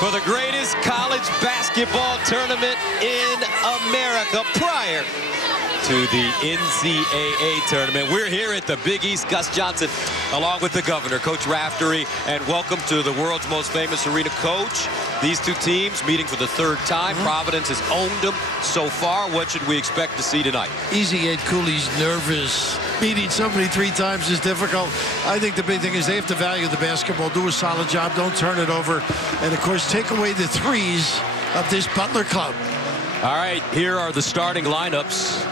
for the greatest college basketball tournament in America prior to the NCAA tournament. We're here at the Big East. Gus Johnson, along with the governor, Coach Raftery, and welcome to the world's most famous arena. Coach, these two teams meeting for the third time. Providence has owned them so far. What should we expect to see tonight? Easy, Ed Cooley's nervous. Beating somebody 3 times is difficult. I think the big thing is they have to value the basketball, do a solid job, don't turn it over, and of course take away the threes of this Butler club. All right, here are the starting lineups.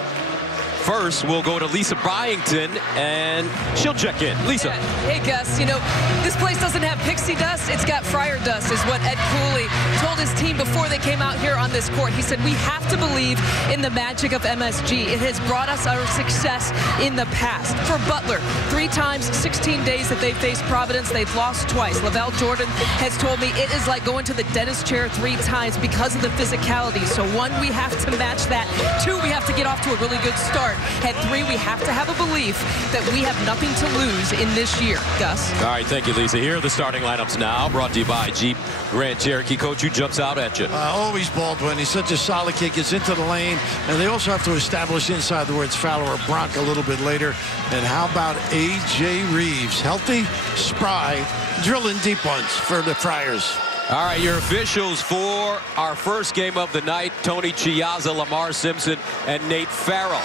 First, we'll go to Lisa Byington, and she'll check in. Lisa. Hey, Gus. You know, this place doesn't have pixie dust. It's got friar dust, is what Ed Cooley told his team before they came out here on this court. He said, we have to believe in the magic of MSG. It has brought us our success in the past. For Butler, 3 times, 16 days that they've faced Providence, they've lost twice. Lavelle Jordan has told me it is like going to the dentist chair 3 times because of the physicality. So 1, we have to match that. 2, we have to get off to a really good start. At 3, we have to have a belief that we have nothing to lose in this year. Gus. All right, thank you, Lisa. Here are the starting lineups now, brought to you by Jeep Grand Cherokee. Coach, who jumps out at you? Always Baldwin. He's such a solid kid, gets into the lane, and they also have to establish inside the words Fowler or Bronk a little bit later. And how about A.J. Reeves? Healthy, spry, drilling deep ones for the Friars. All right, your officials for our first game of the night, Tony Chiazza, Lamar Simpson, and Nate Farrell.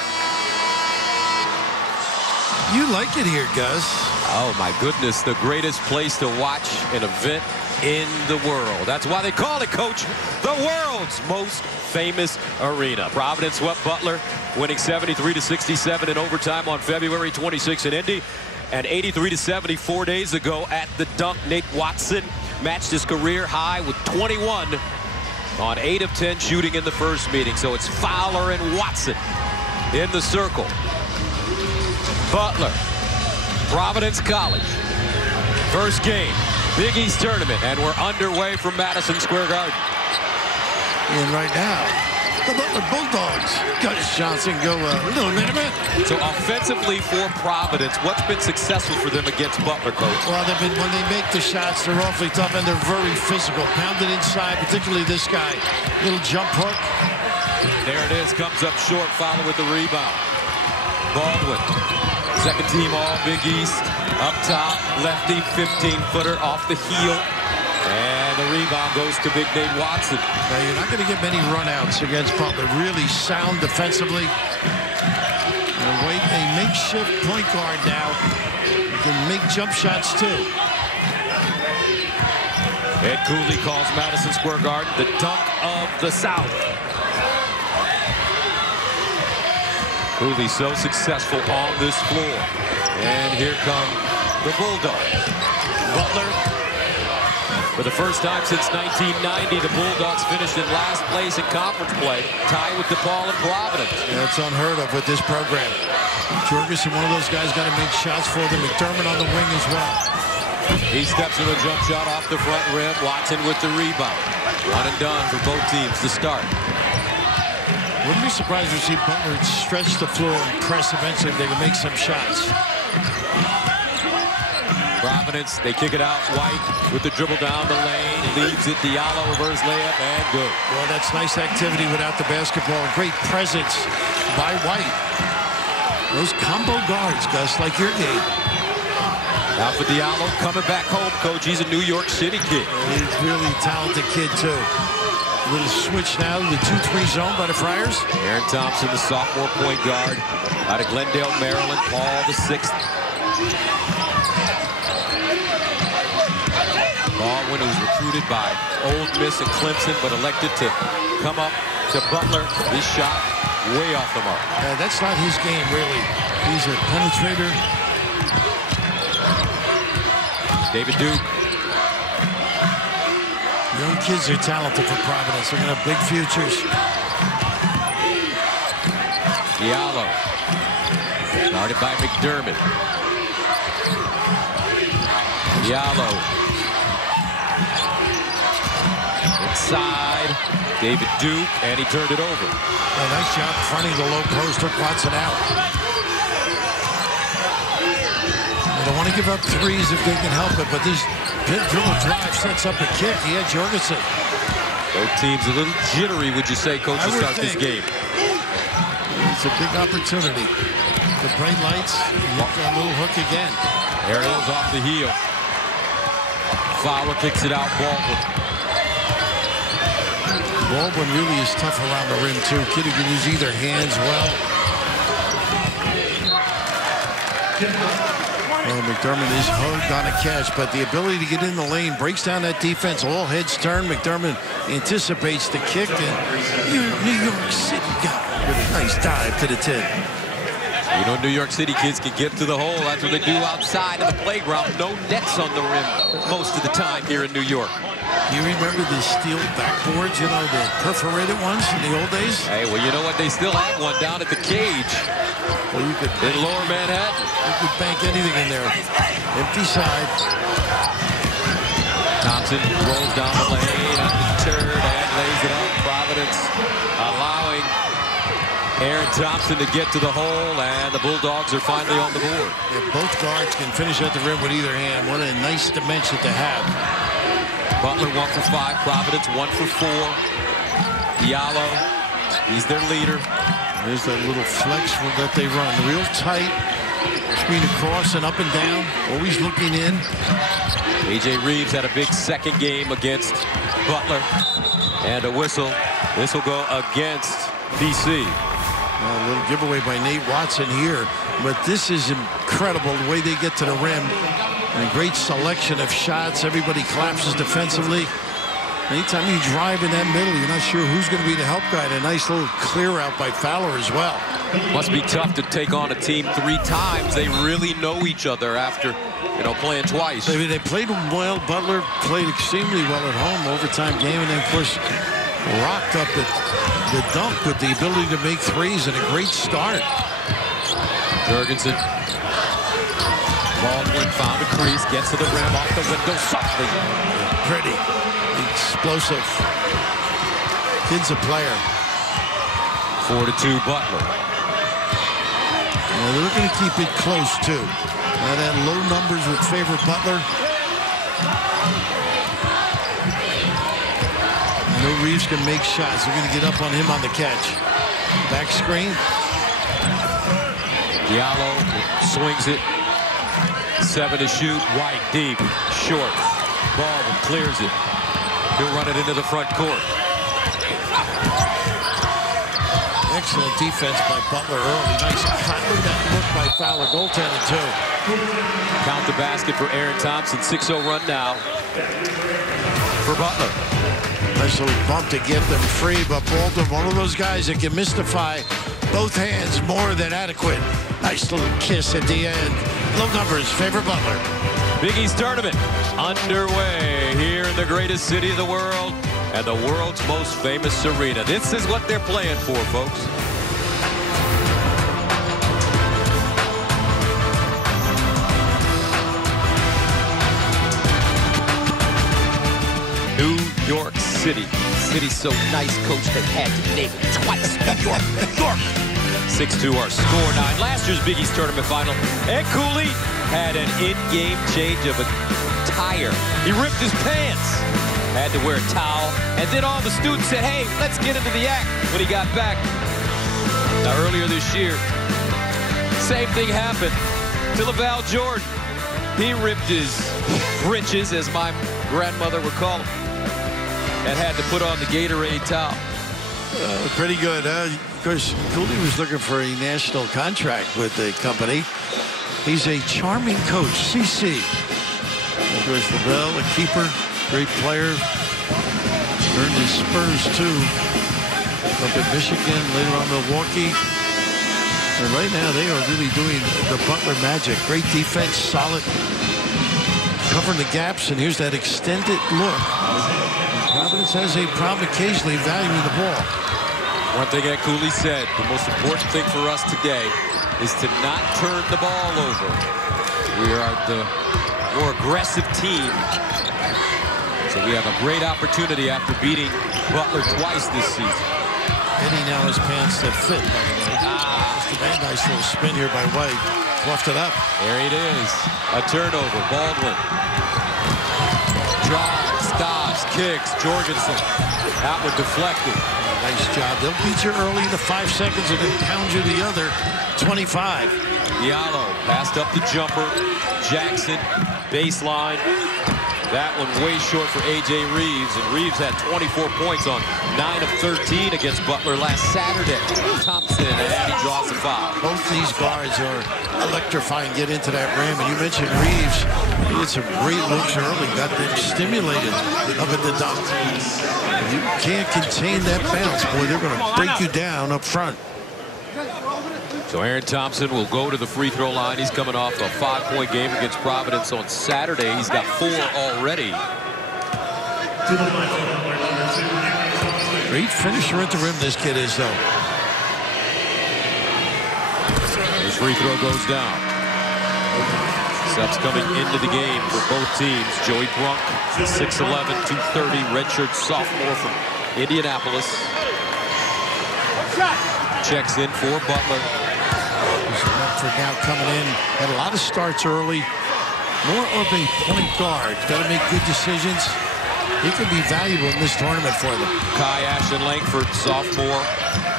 You like it here, Gus. Oh, my goodness, the greatest place to watch an event in the world. That's why they call it, Coach, the world's most famous arena. Providence swept Butler, winning 73-67 in overtime on February 26 in Indy, and 83-70 4 days ago at the Dunk. Nate Watson matched his career high with 21 on 8 of 10 shooting in the first meeting. So it's Fowler and Watson in the circle. Butler, Providence College, first game, Big East tournament, and we're underway from Madison Square Garden. And right now, the Butler Bulldogs. Gus Johnson go a little minute. So offensively for Providence, what's been successful for them against Butler, Coach? Well, when they make the shots, they're awfully tough and they're very physical. Pounded inside, particularly this guy. Little jump hook. There it is, comes up short, Fowler with the rebound. Baldwin. Second team all Big East. Up top, lefty, 15-footer off the heel. And the rebound goes to Big Nate Watson. Now, you're not going to get many runouts against Butler. Really sound defensively. And wait, a makeshift point guard now. He can make jump shots, too. Ed Cooley calls Madison Square Garden the dunk of the South. Cooley so successful on this floor. And here come the Bulldogs. Butler, for the first time since 1990, the Bulldogs finished in last place in conference play, tied with DePaul and Providence. Yeah, that's unheard of with this program. Jorgensen, one of those guys, got to make shots for them. McDermott on the wing as well. He steps in a jump shot off the front rim. Watson with the rebound. 1 and done for both teams to start. Wouldn't be surprised to see Butler stretch the floor and press eventually if they can make some shots. Providence, they kick it out. White with the dribble down the lane. Leaves it. Diallo, reverse layup, and good. Well, that's nice activity without the basketball. Great presence by White. Those combo guards, Gus, like your game. Now for Diallo, coming back home, Coach. He's a New York City kid. He's a really talented kid, too. Little switch now to the 2-3 zone by the Friars. Aaron Thompson, the sophomore point guard out of Glendale, Maryland. Paul, the 6th. Baldwin, who was recruited by Ole Miss and Clemson, but elected to come up to Butler. His shot way off the mark. That's not his game, really. He's a penetrator. David Duke. Young kids are talented for Providence. They're going to have big futures. Diallo. Started by McDermott. Diallo. Inside. David Duke, and he turned it over. Nice job fronting the low post. Took Watson out. They don't want to give up threes if they can help it, but this pin dribble drive sets up a kick. He had Jorgensen. Both teams a little jittery, would you say, Coach, to start this game? It's a big opportunity. The bright lights, look for a little hook again. Ariel's off the heel. Fowler kicks it out, Baldwin. Baldwin really is tough around the rim, too. Kid who can use either hands well. Well, McDermott is hugged on a catch, but the ability to get in the lane breaks down that defense. All heads turn. McDermott anticipates the kick, and New York City got with a nice dive to the tip. You know, New York City kids can get to the hole. That's what they do outside of the playground. No nets on the rim most of the time here in New York. You remember the steel backboards, you know, the perforated ones in the old days? Hey, well, you know what? They still have one down at the cage. Well, you could in Lower Manhattan. You could bank anything in there. Empty side. Thompson rolls down the lane, undeterred, and lays it up. Providence allowing Aaron Thompson to get to the hole, and the Bulldogs are finally on the board. Yeah, both guards can finish at the rim with either hand. What a nice dimension to have. Butler 1 for 5, Providence 1 for 4. Diallo, he's their leader. There's that little flex that they run. Real tight. Screen across and up and down. Always looking in. A.J. Reeves had a big second game against Butler. And a whistle. This will go against BC. A little giveaway by Nate Watson here. But this is incredible, the way they get to the rim. And a great selection of shots. Everybody collapses defensively. Anytime you drive in that middle, you're not sure who's going to be the help guy. And a nice little clear out by Fowler as well. Must be tough to take on a team 3 times. They really know each other after, you know, playing twice. I mean, they played well. Butler played extremely well at home, overtime game, and then, of course, rocked up the dunk with the ability to make threes and a great start. Jorgensen. Baldwin found a crease, gets to the rim, off the window, softly. Pretty. Explosive. Kid's a player. 4-2 Butler. Yeah, they're going to keep it close, too. Now that low numbers would favor Butler. No Reeves can make shots. They're going to get up on him on the catch. Back screen. Diallo swings it. 7 to shoot. White deep. Short. Baldwin clears it. He'll run it into the front court. Excellent defense by Butler early. Nice counter that look by Fowler. Goaltending, too. Count the basket for Aaron Thompson. 6-0 run now for Butler. Nice little bump to get them free, but Baldwin, one of those guys that can mystify both hands more than adequate. Nice little kiss at the end. Low numbers favor Butler. Big East tournament underway here in the greatest city of the world and the world's most famous arena. This is what they're playing for, folks. New York City. City's so nice, Coach, they had to name it twice. New York, New York. 6-2 our score. Now, in last year's Big East tournament final, Ed Cooley had an in-game change of a tire. He ripped his pants, had to wear a towel, and then all the students said, hey, let's get into the act when he got back. Now, earlier this year, same thing happened to LaVall Jordan. He ripped his britches, as my grandmother would call them, and had to put on the Gatorade towel. Pretty good. Of course, Cooley was looking for a national contract with the company. He's a charming coach, CC. Of course, LaVall, a keeper, great player. Earned his Spurs, too. Up in Michigan, later on Milwaukee. And right now, they are really doing the Butler magic. Great defense, solid. Covering the gaps, and here's that extended look. Providence has a problem occasionally valuing the ball. One thing that Cooley said, the most important thing for us today is to not turn the ball over. We are the more aggressive team. So we have a great opportunity after beating Butler twice this season. Eddie now has pants that fit, by the way. Just a very nice little spin here by White. Fluffed it up. There it is. A turnover. Baldwin. Drives, stops, kicks. Jorgensen outward deflected. Nice job. They'll beat you early in the 5 seconds and then pound you the other 25. Diallo passed up the jumper. Jackson, baseline. That one way short for A.J. Reeves, and Reeves had 24 points on 9 of 13 against Butler last Saturday. Thompson, and he draws the foul. Both these guards are electrifying, get into that rim, and you mentioned Reeves. He had some great looks early, got them stimulated up at the dunk. If you can't contain that bounce, boy, they're going to break you down up front. So Aaron Thompson will go to the free throw line. He's coming off a 5-point game against Providence on Saturday. He's got 4 already. Great finisher at the rim, this kid is, though. His free throw goes down. Subs coming into the game for both teams. Joey Brunk, 6'11", 230, redshirt sophomore from Indianapolis. Checks in for Butler. Mumford now coming in, had a lot of starts early. More of a point guard. Got to make good decisions. He can be valuable in this tournament for them. Kai Ashton Langford, sophomore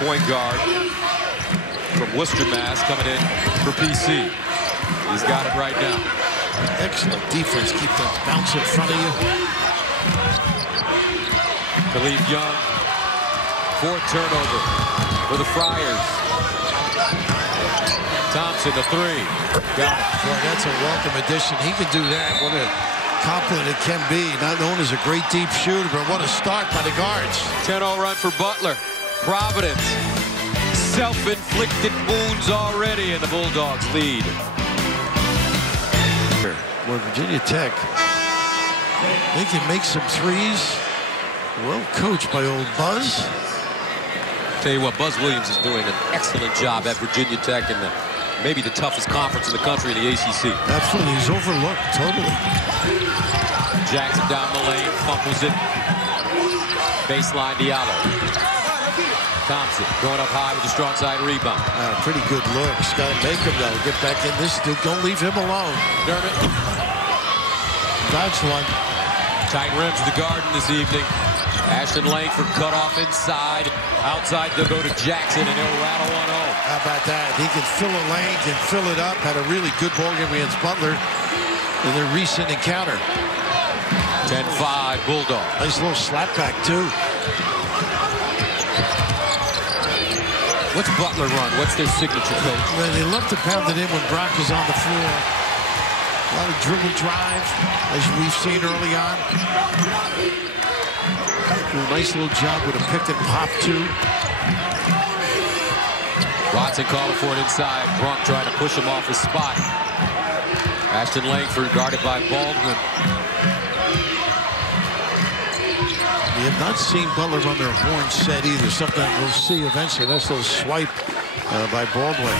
point guard from Worcester, Mass, coming in for PC. He's got it right now. Excellent defense. Keep the bounce in front of you. Khalif Young, 4th turnover for the Friars. Thompson, the 3. Got it. Boy, that's a welcome addition. He can do that. What a compliment it can be. Not known as a great deep shooter, but what a start by the guards. 10-0 run for Butler. Providence, self-inflicted wounds already, and the Bulldogs lead. Well, Virginia Tech, they can make some threes. Well coached by old Buzz. Tell you what, Buzz Williams is doing an excellent job at Virginia Tech in maybe the toughest conference in the country, in the ACC. Absolutely, he's overlooked totally. Jackson down the lane, fumbles it. Baseline Diallo. Thompson going up high with a strong side rebound. Pretty good looks. Got to make him, though. Get back in this. Don't leave him alone. Dermott. Dodged one. Tight rims the Garden this evening. Ashton Langford cut off inside. Outside, they'll go to Jackson, and he'll rattle one home. How about that? He can fill a lane, can fill it up. Had a really good ball game against Butler in their recent encounter. 10-5 Bulldog. Nice little slapback, too. What's Butler run? What's their signature, coach? Well, they love to pound it in when Brock is on the floor. A lot of dribble drive, as we've seen early on. Do a nice little job with a pick and pop, too. Watson calling for it inside. Brunk trying to push him off his spot. Ashton Langford guarded by Baldwin. We have not seen Butler run their horn set either. Something we'll see eventually. That's a little swipe by Baldwin.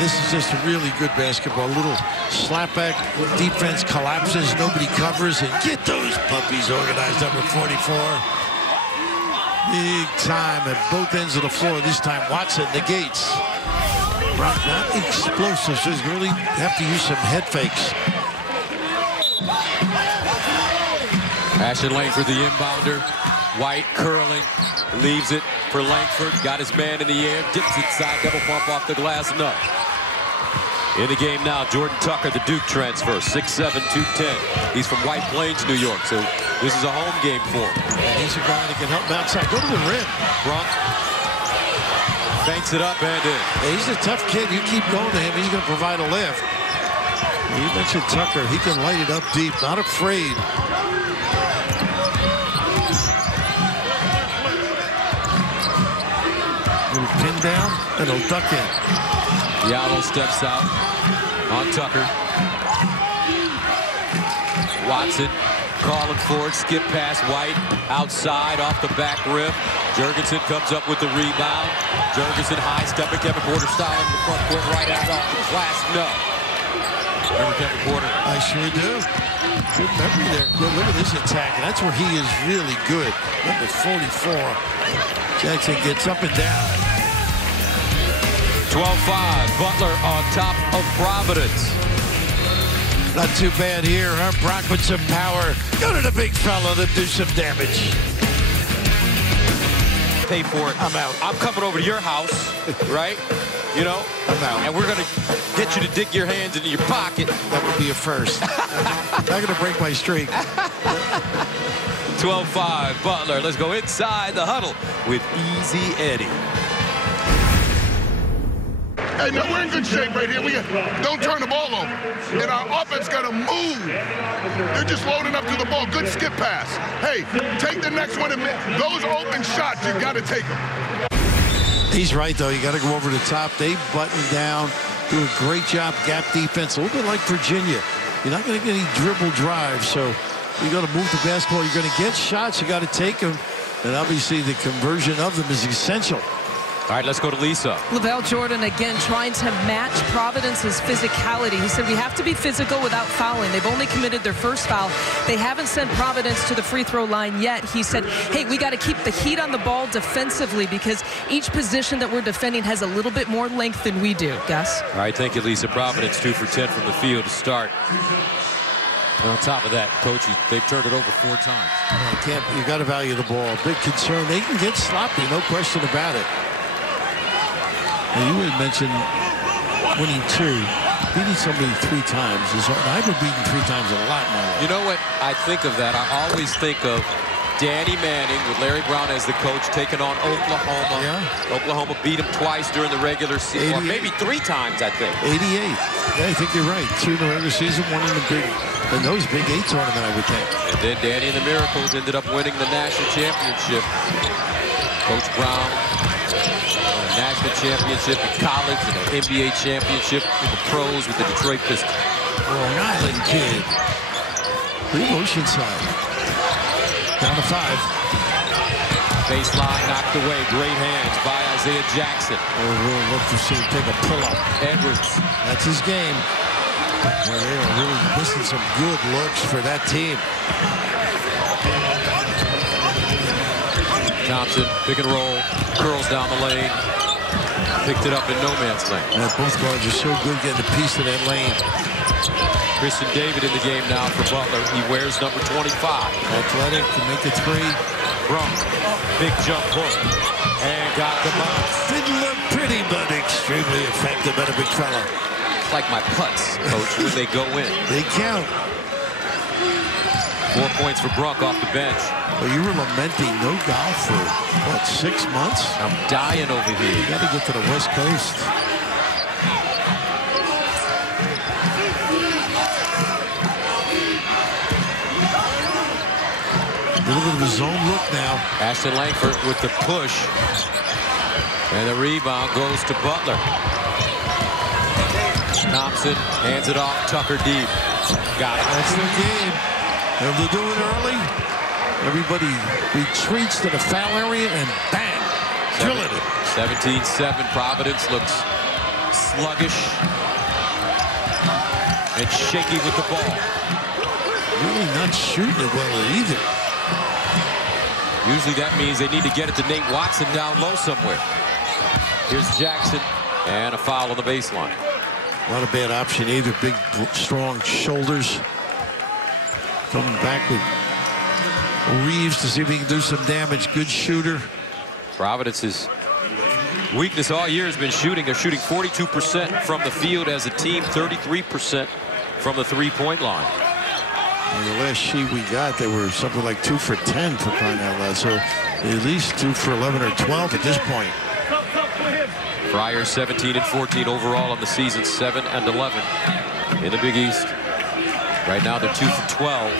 This is just a really good basketball. A little slapback. Defense collapses. Nobody covers. And get those puppies organized up at 44. Big time at both ends of the floor. This time Watson negates. Brock not explosive, so he's really have to use some head fakes. Ashton Langford, the inbounder. White curling, leaves it for Langford. Got his man in the air, dips inside, double pump off the glass, no. In the game now, Jordan Tucker, the Duke transfer, 6'7", 210. He's from White Plains, New York, so this is a home game for him. And he's a guy that can help outside. Go to the rim. Brunk banks it up and in. Yeah, he's a tough kid. You keep going to him, he's going to provide a lift. You mentioned Tucker. He can light it up deep, not afraid. Little pin down, and he'll duck in. Diallo steps out on Tucker. Watson calling for it, skip past White, outside, off the back rim. Jorgensen comes up with the rebound. Jorgensen high stepping, Kevin Porter style in the front court, right out off the glass, no. Remember Kevin Porter? I sure do. Good memory there. Good, look at this attack, and that's where he is really good. Number 44. Jackson gets up and down. 12-5, Butler on top of Providence. Not too bad here, huh? Brock with some power. Go to the big fella to do some damage. Pay for it. I'm out. I'm coming over to your house, right? You know? I'm out. And we're going to get you to dig your hands into your pocket. That would be a first. I'm going to break my streak. 12-5, Butler. Let's go inside the huddle with Easy Eddie. Hey, man, we're in good shape right here. Don't turn the ball over. And our offense got to move. They're just loading up to the ball. Good skip pass. Hey, take the next one. And those open shots, you got to take them. He's right, though. You got to go over the top. They button down, do a great job, gap defense, a little bit like Virginia. You're not going to get any dribble drives, so you got to move the basketball. You're going to get shots. You got to take them. And obviously the conversion of them is essential. All right, let's go to Lisa. Lavelle Jordan again trying to match Providence's physicality. He said we have to be physical without fouling. They've only committed their first foul. They haven't sent Providence to the free throw line yet. He said, hey, we got to keep the heat on the ball defensively because each position that we're defending has a little bit more length than we do. Gus? All right, thank you, Lisa. Providence 2 for 10 from the field to start. And on top of that, Coach, they've turned it over 4 times. You got to value the ball. Big concern. They can get sloppy, no question about it. Now, you had mentioned winning 2. Beating somebody 3 times is hard. I've been beaten 3 times a lot in my life. You know what I think of that? I always think of Danny Manning with Larry Brown as the coach taking on Oklahoma. Yeah. Oklahoma beat him twice during the regular season. Or maybe 3 times, I think. 88. Yeah, I think you're right. 2 in the regular season, 1 in those Big 8 tournament, I would think. And then Danny and the Miracles ended up winning the national championship. Coach Brown won a national championship in college and an NBA championship in the pros with the Detroit Pistons. Long Island kid. Leave Oceanside. Down to 5. Baseline knocked away. Great hands by Isaiah Jackson. We'll look to see him take a pull-up. Edwards. That's his game. Well, they are really missing some good looks for that team. Thompson, pick and roll, curls down the lane. Picked it up in no man's lane. And both guards are so good getting a piece of that lane. Christian David in the game now for Butler. He wears number 25. Athletic to make it 3. Brunk, big jump hook, and got the bounce. Didn't look pretty, but extremely effective at a big fella. Like my putts, Coach, when they go in. They count. 4 points for Brunk off the bench. Well, you were lamenting no golf for, what, 6 months? I'm dying over here. You got to get to the West Coast. A little bit of a zone look now. Ashton Langford with the push. And the rebound goes to Butler. Thompson hands it off. Tucker deep. Got it. That's their game. And they'll do it early. Everybody retreats to the foul area and bang. Drilling it. 17-7. Providence looks sluggish and shaky with the ball. Really not shooting it well either. Usually that means they need to get it to Nate Watson down low somewhere. Here's Jackson and a foul on the baseline. Not a bad option either. Big, strong shoulders. Coming back with Reeves to see if he can do some damage. Good shooter. Providence's weakness all year has been shooting. They're shooting 42% from the field as a team, 33% from the three-point line. And the last sheet we got, they were something like 2 for 10 for crying out loud. So at least 2 for 11 or 12 at this point. Friars 17 and 14 overall on the season, 7 and 11 in the Big East. Right now they're 2 for 12.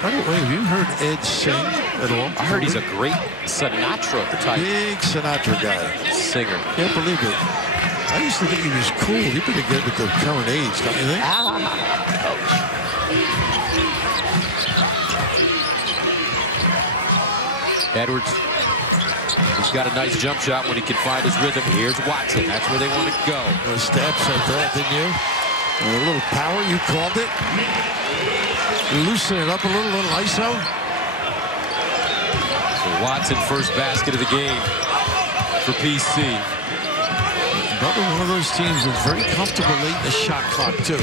By the way, have you heard Ed sing at all? I heard he's a great Sinatra type. Big Sinatra guy. Singer. Can't believe it. I used to think he was cool. He'd be good with the current age, don't you think? Edwards. He's got a nice jump shot when he can find his rhythm. Here's Watson. That's where they want to go. Those steps, I thought, didn't you? A little power, you called it. Loosen it up a little ISO. So Watson, first basket of the game for PC. Butler, one of those teams that's very comfortable late in the shot clock, too.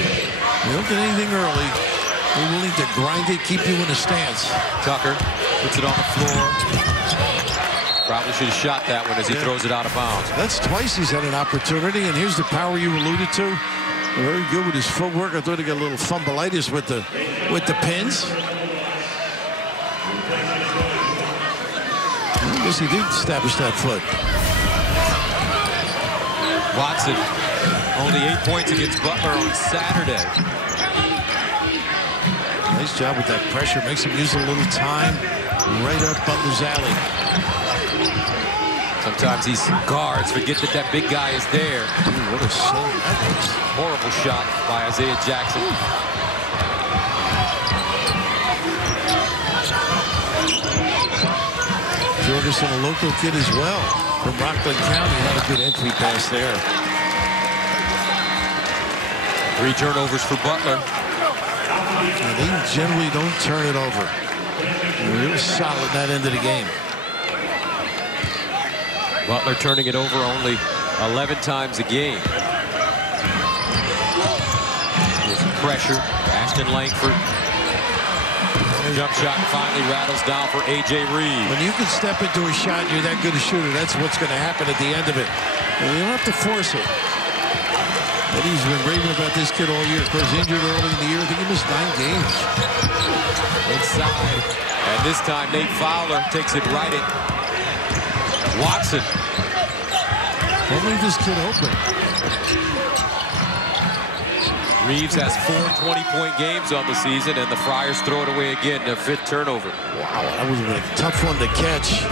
You don't get anything early. They're willing to grind it, keep you in a stance. Tucker puts it on the floor. Probably should have shot that one as he throws it out of bounds. That's twice he's had an opportunity, and here's the power you alluded to. Very good with his footwork. I thought he got a little fumbleitis with the pins. I guess he did establish that foot. Watson, only 8 points against Butler on Saturday. Nice job with that pressure. Makes him use a little time right up Butler's alley. Sometimes these guards forget that that big guy is there. Ooh, what a shot. Horrible shot by Isaiah Jackson. Jorgensen, a local kid as well from Rockland County. Not a good entry pass there. 3 turnovers for Butler. And they generally don't turn it over. They're real solid that end of the game. Butler turning it over only 11 times a game. With pressure, Ashton Langford. Jump shot finally rattles down for A.J. Reeves. When you can step into a shot and you're that good a shooter, that's what's going to happen at the end of it. And you don't have to force it. Eddie's been raving about this kid all year. Of course, injured early in the year. I think he missed 9 games. Inside. And this time, Nate Fowler takes it right in. Watson. Don't leave this kid open. Reeves has 4 20-point games on the season, and the Friars throw it away again. Their 5th turnover. Wow, that was a tough one to catch.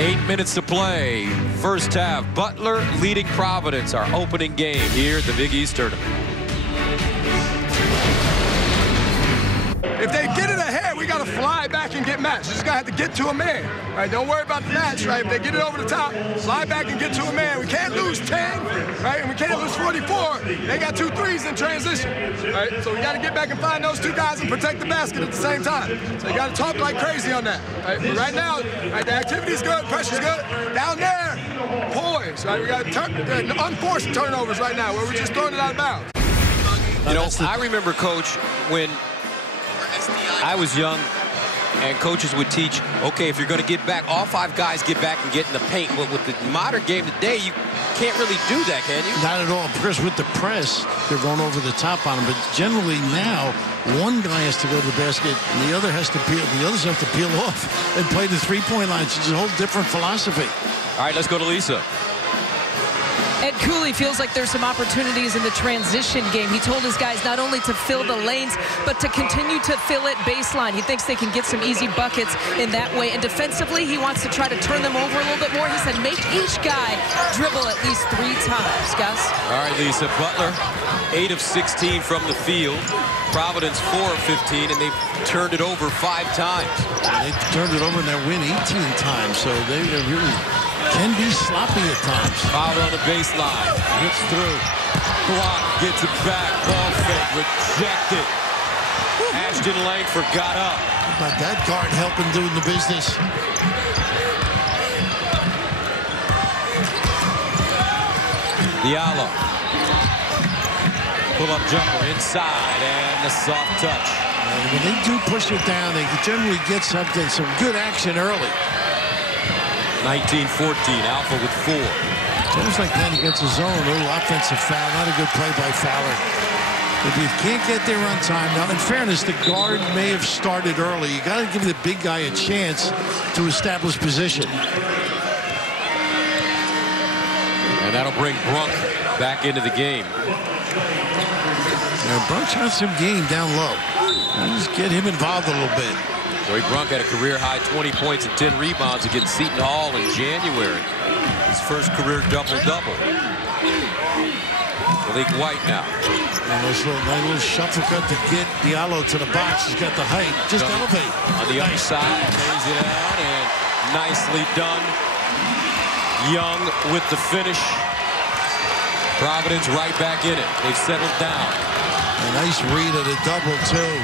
8 minutes to play. First half, Butler leading Providence, our opening game here at the Big East Tournament. If they get it ahead, we got to fly back and get matched. Just got to have to get to a man. Right? Don't worry about the match. Right? If they get it over the top, fly back and get to a man. We can't lose 10, right? And we can't lose 44. They got 2 threes in transition, right? So we got to get back and find those 2 guys and protect the basket at the same time. So you got to talk like crazy on that. Right? But right now, right, the activity's good, pressure's good. Down there, poise. Right? We got unforced turnovers right now where we're just throwing it out of bounds. You know, I remember, Coach, when I was young and coaches would teach, okay, if you're going to get back, all 5 guys get back and get in the paint. But with the modern game today, you can't really do that, can you? Not at all. Because with the press, they're going over the top on them. But generally now, one guy has to go to the basket, and the other has to peel. The others have to peel off and play the 3-point line. It's a whole different philosophy. All right, let's go to Lisa. Ed Cooley feels like there's some opportunities in the transition game. He told his guys not only to fill the lanes, but to continue to fill it baseline. He thinks they can get some easy buckets in that way. And defensively, he wants to try to turn them over a little bit more. He said make each guy dribble at least 3 times. Gus? All right, Lisa. Butler, 8 of 16 from the field. Providence, 4 of 15, and they've turned it over 5 times. And they turned it over in that win 18 times, so they really can be sloppy at times. Foul on the baseline. Gets through. Block. Gets it back. Ball fake. Rejected. Ashton Langford got up. How about that guard helping doing the business? Diallo. Pull-up jumper inside, and the soft touch. And when they do push it down, they generally get something, some good action early. 19-14, Alpha with 4. It's almost like playing against a zone, a little offensive foul. Not a good play by Fowler. If you can't get there on time, now in fairness, the guard may have started early. You got to give the big guy a chance to establish position. And that'll bring Brunk back into the game. Now, Brunk's got some game down low. Just get him involved a little bit. Joey Brunk had a career-high 20 points and 10 rebounds against Seton Hall in January. His first career double-double. Malik White now. And this little shuffle cut to get Diallo to the box. He's got the height. Just elevate. On the other side, lays it out, and nicely done. Young with the finish. Providence right back in it. They've settled down. A nice read of the double, too.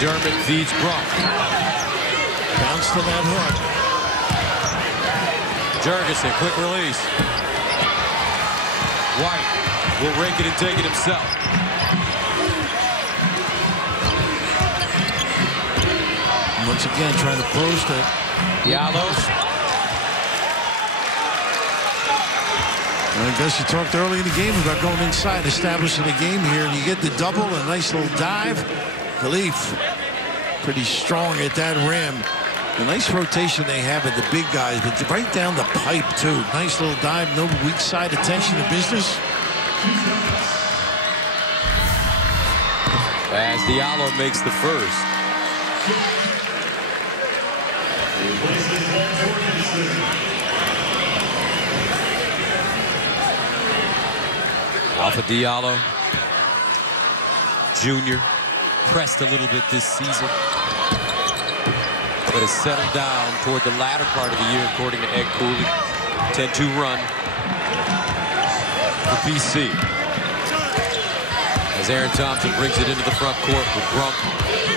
Dermott feeds Brunk. Bounce to that hook. Jurgensen, quick release. White will rake it and take it himself. Once again, trying to post it. Diallo. I guess you talked early in the game about going inside, establishing the game here, and you get the double, a nice little dive. Khalif, pretty strong at that rim. A nice rotation they have at the big guys, but right down the pipe, too. Nice little dive, no weak side attention to business. As Diallo makes the first. Alpha Diallo, Jr., pressed a little bit this season, but has settled down toward the latter part of the year, according to Ed Cooley. 10-2 run for PC. As Aaron Thompson brings it into the front court with Brunk,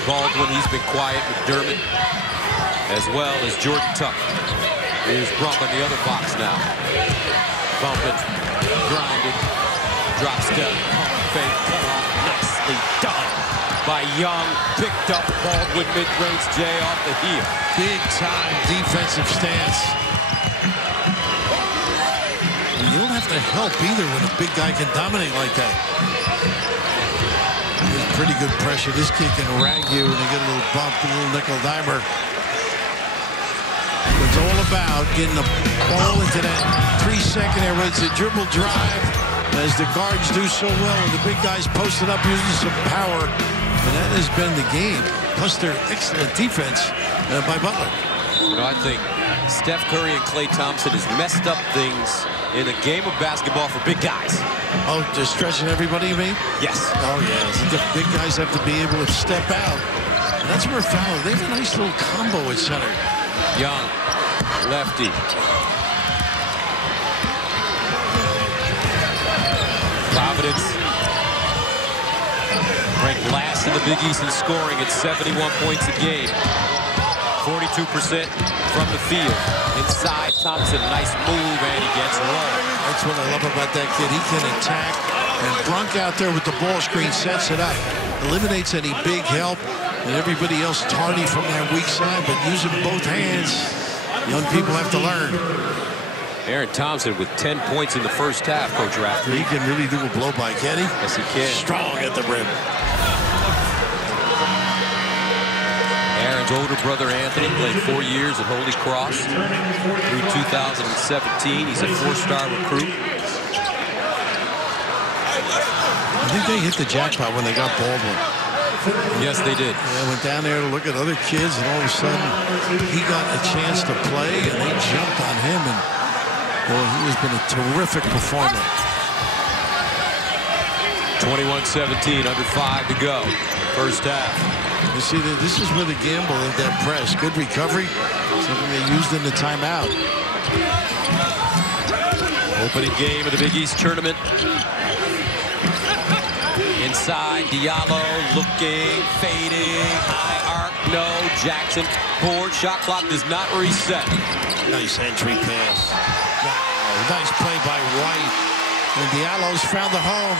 Baldwin, he's been quiet, McDermott, as well as Jordan Tuck. Here's Brunk on the other box now. Bumping, grinding, drop step, fake, cut off, nicely done by Young. Picked up Baldwin mid-range, Jay off the heel. Big time defensive stance. You don't have to help either when a big guy can dominate like that. There's pretty good pressure. This kid can rag you and you get a little bump, a little nickel dimer. It's all about getting the ball into that 3-second area. It's a dribble drive, as the guards do so well, and the big guys posted up using some power. And that has been the game, plus their excellent defense by Butler. You know, I think Steph Curry and Klay Thompson has messed up things in a game of basketball for big guys. Oh, just stretching everybody, you mean? Yes. Oh, yeah. So the big guys have to be able to step out. And that's where Fowler, they have a nice little combo at center. Young, lefty. Providence ranked last in the Big East in scoring at 71 points a game. 42% from the field. Inside, Thompson, nice move, and he gets low. That's what I love about that kid. He can attack, and Brunk out there with the ball screen sets it up. Eliminates any big help, and everybody else tardy from that weak side, but using both hands, young people have to learn. Aaron Thompson with 10 points in the first half, Coach Rafter. He can really do a blow-by, can he? Yes, he can. Strong at the rim. Aaron's older brother, Anthony, played 4 years at Holy Cross through 2017. He's a 4-star recruit. I think they hit the jackpot when they got Baldwin. Yes, they did. Yeah, went down there to look at other kids, and all of a sudden, he got a chance to play, and they jumped on him, and boy, he has been a terrific performer. 21-17, under 5 to go. First half. You see, this is where the gamble of that press. Good recovery, something they used in the timeout. Opening game of the Big East tournament. Inside, Diallo looking, fading, high arc, no. Jackson, board, shot clock does not reset. Nice entry pass. Wow, nice play by White. And Diallo's found the home.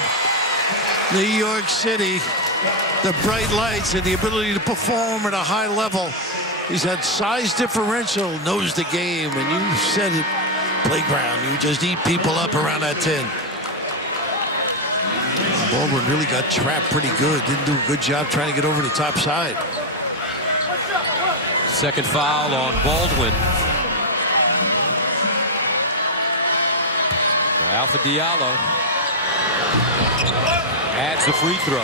New York City, the bright lights and the ability to perform at a high level. He's had size differential, knows the game, and you said it, playground. You just eat people up around that 10. Baldwin really got trapped pretty good. Didn't do a good job trying to get over the top side. Second foul on Baldwin. Alpha Diallo adds the free throw.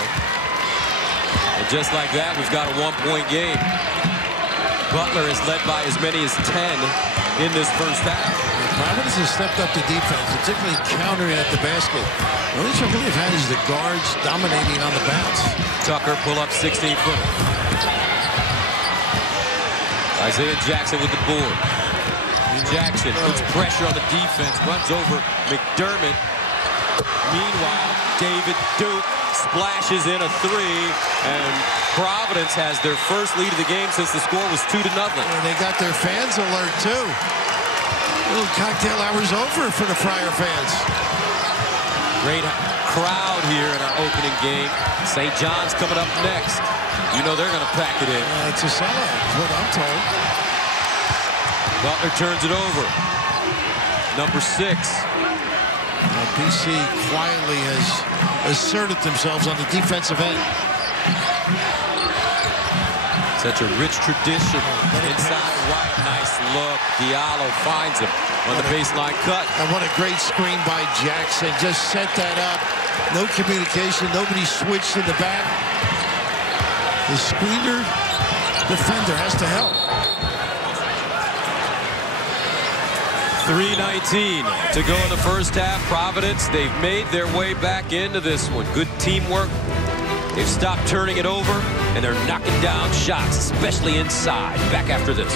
And just like that, we've got a one-point game. Butler is led by as many as 10 in this first half. Providence has stepped up the defense, particularly countering at the basket. The only trouble they've had is the guards dominating on the bounce. Tucker pull up 16-footer. Isaiah Jackson with the board. Jackson puts pressure on the defense, runs over McDermott. Meanwhile, David Duke splashes in a three, and Providence has their first lead of the game since the score was 2-0. And they got their fans alert, too. Little cocktail hour's over for the Friar fans. Great crowd here in our opening game. St. John's coming up next. You know they're going to pack it in. It's a sellout, is what I'm told. Butler turns it over. Number 6. BC quietly has asserted themselves on the defensive end. Such a rich tradition. Inside right, nice look. Diallo finds him on the baseline cut. And what a great screen by Jackson. Just set that up. No communication. Nobody switched in the back. The screener defender has to help. 3:19 to go in the first half. Providence, they've made their way back into this one. Good teamwork. They've stopped turning it over, and they're knocking down shots, especially inside. Back after this.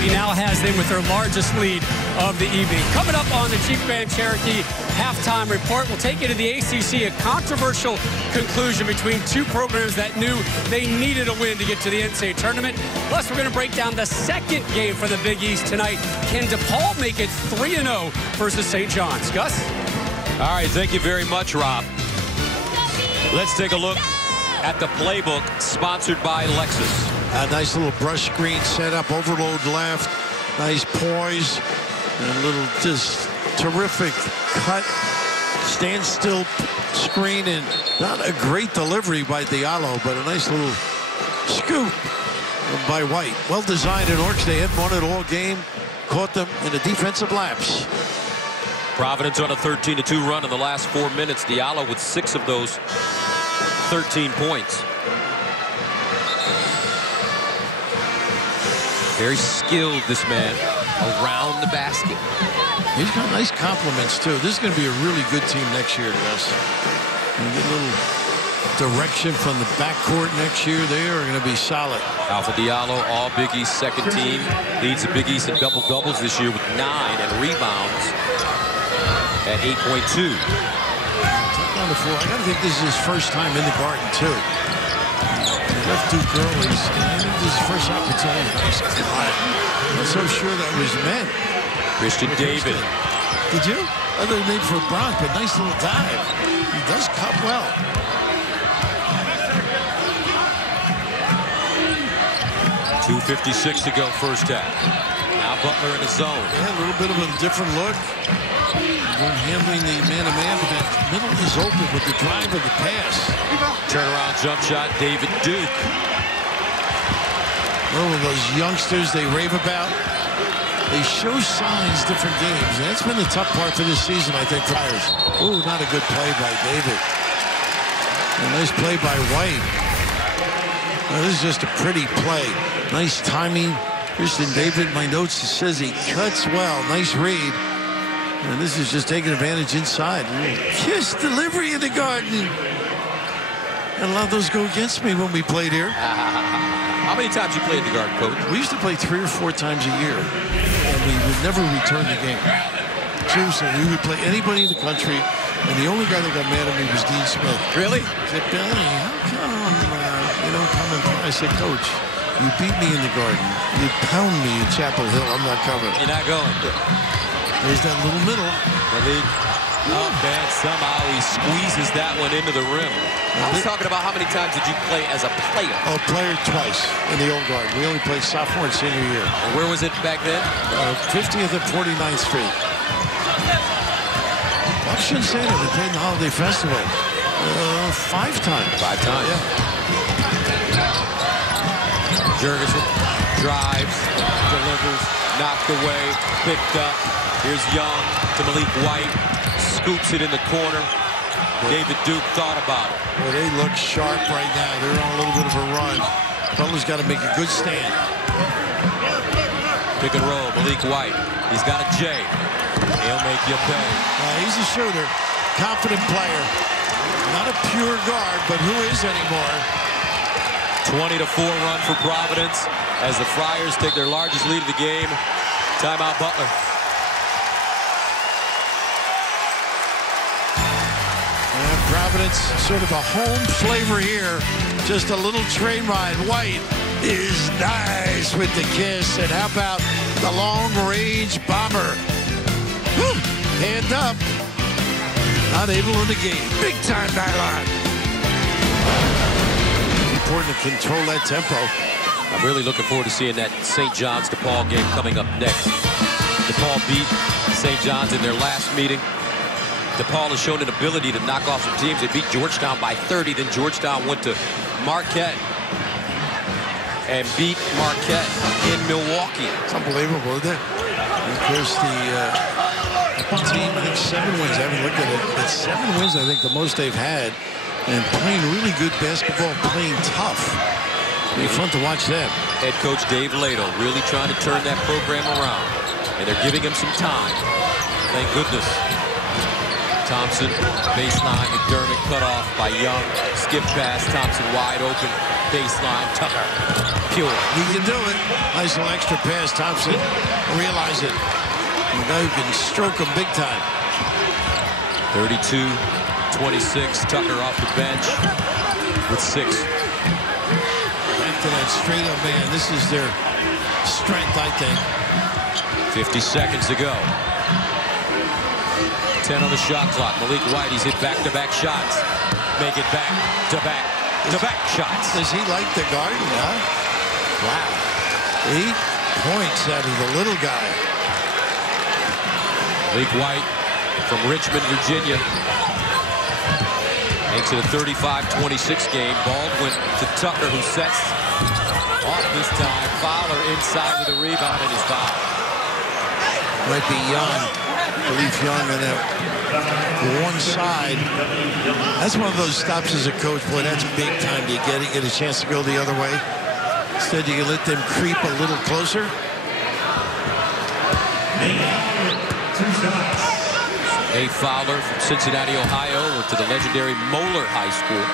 He now has them with their largest lead of the evening. Coming up on the Jeep Grand Cherokee halftime report, we'll take you to the ACC, a controversial conclusion between two programs that knew they needed a win to get to the NCAA tournament. Plus, we're going to break down the second game for the Big East tonight. Can DePaul make it 3-0 versus St. John's? Gus? All right, thank you very much, Rob. Let's take a look at the playbook sponsored by Lexus. A nice little brush screen set up, overload left, nice poise, and a little just terrific cut, standstill screen, and not a great delivery by Diallo, but a nice little scoop by White. Well designed in Orks. They hadn't won it all game, caught them in a defensive lapse. Providence on a 13-2 run in the last 4 minutes. Diallo with 6 of those 13 points. Very skilled, this man, around the basket. He's got nice compliments, too. This is going to be a really good team next year, Gus. And get a little direction from the backcourt next year. They are going to be solid. Alpha Diallo, all Big East second team. Leads the Big East in double-doubles this year with 9 and rebounds at 8.2. On the floor. I got to think this is his first time in the Garden, too. Left Duke early. I think this is his first opportunity. Nice cut. I'm not so sure that was meant. Christian David. Did you? Other than for Bronk, but nice little dive. He does cut well. .256 to go first half. Now Butler in the zone. Yeah, a little bit of a different look. Handling the man-to-man, but that middle is open with the drive of the pass. Turnaround jump shot, David Duke. One of those youngsters they rave about. They show signs different games. And that's been the tough part for this season, I think, Friars. Ooh, not a good play by David. A nice play by White. Now, this is just a pretty play. Nice timing. Christian David, my notes, says he cuts well. Nice read. And this is just taking advantage inside. Kiss delivery in the Garden. And a lot of those go against me when we played here. How many times you played in the Garden, Coach? We used to play 3 or 4 times a year. And we would never return the game. Seriously, we would play anybody in the country. And the only guy that got mad at me was Dean Smith. Really? He said, Billy, how come you don't come and play? I said, Coach, you beat me in the Garden. You pound me in Chapel Hill. I'm not coming. You're not going. There's that little middle. Oh, man, somehow he squeezes that one into the rim. I was talking about how many times did you play as a player? Oh, player twice in the old Garden. We only played sophomore and senior year. And where was it back then? 50th and 49th Street. I shouldn't say that. We played in the Holiday Festival 5 times. 5 times. Yeah. Jurgensen drives, delivers, knocked away, picked up. Here's Young to Malik White. Scoops it in the corner. David Duke thought about it. Well, they look sharp right now. They're on a little bit of a run. Butler's got to make a good stand. Pick and roll, Malik White. He's got a J. He'll make you pay. He's a shooter. Confident player. Not a pure guard, but who is anymore? 20-4 run for Providence as the Friars take their largest lead of the game. Timeout, Butler. And Providence defense, sort of a home flavor here. Just a little train ride. White is nice with the kiss. And how about the long-range bomber? Whew. Hand up. Not able to negate. Big-time nylon. Important to control that tempo. I'm really looking forward to seeing that St. John's DePaul game coming up next. DePaul beat St. John's in their last meeting. DePaul has shown an ability to knock off some teams. They beat Georgetown by 30. Then Georgetown went to Marquette and beat Marquette in Milwaukee. It's unbelievable, isn't it? Of course, the team, I think 7 wins. I haven't looked at it, but 7 wins, I think, the most they've had. And playing really good basketball, playing tough. It'll be fun to watch them. Head coach Dave Lato really trying to turn that program around. And they're giving him some time. Thank goodness. Thompson, baseline, McDermott cut off by Young. Skip pass, Thompson wide open. Baseline, Tucker. Pure. He can do it. Nice little extra pass. Thompson realize it. The guy who can stroke him big time. 32-26. Tucker off the bench with 6. Back to that straight up man. This is their strength, I think. 50 seconds to go. 10 on the shot clock. Malik White, he's hit back-to-back shots. Make it back-to-back shots. Does he like the Garden, huh? Wow. 8 points out of the little guy. Malik White from Richmond, Virginia. Makes it a 35-26 game. Baldwin to Tucker, who sets off this time. Fowler inside with a rebound and his foul. Might be Young. I believe Young on that one side. That's one of those stops as a coach. Boy, that's big time. Do you get a chance to go the other way? Instead, you can let them creep a little closer. Nate Fowler from Cincinnati, Ohio, went to the legendary Moeller High School.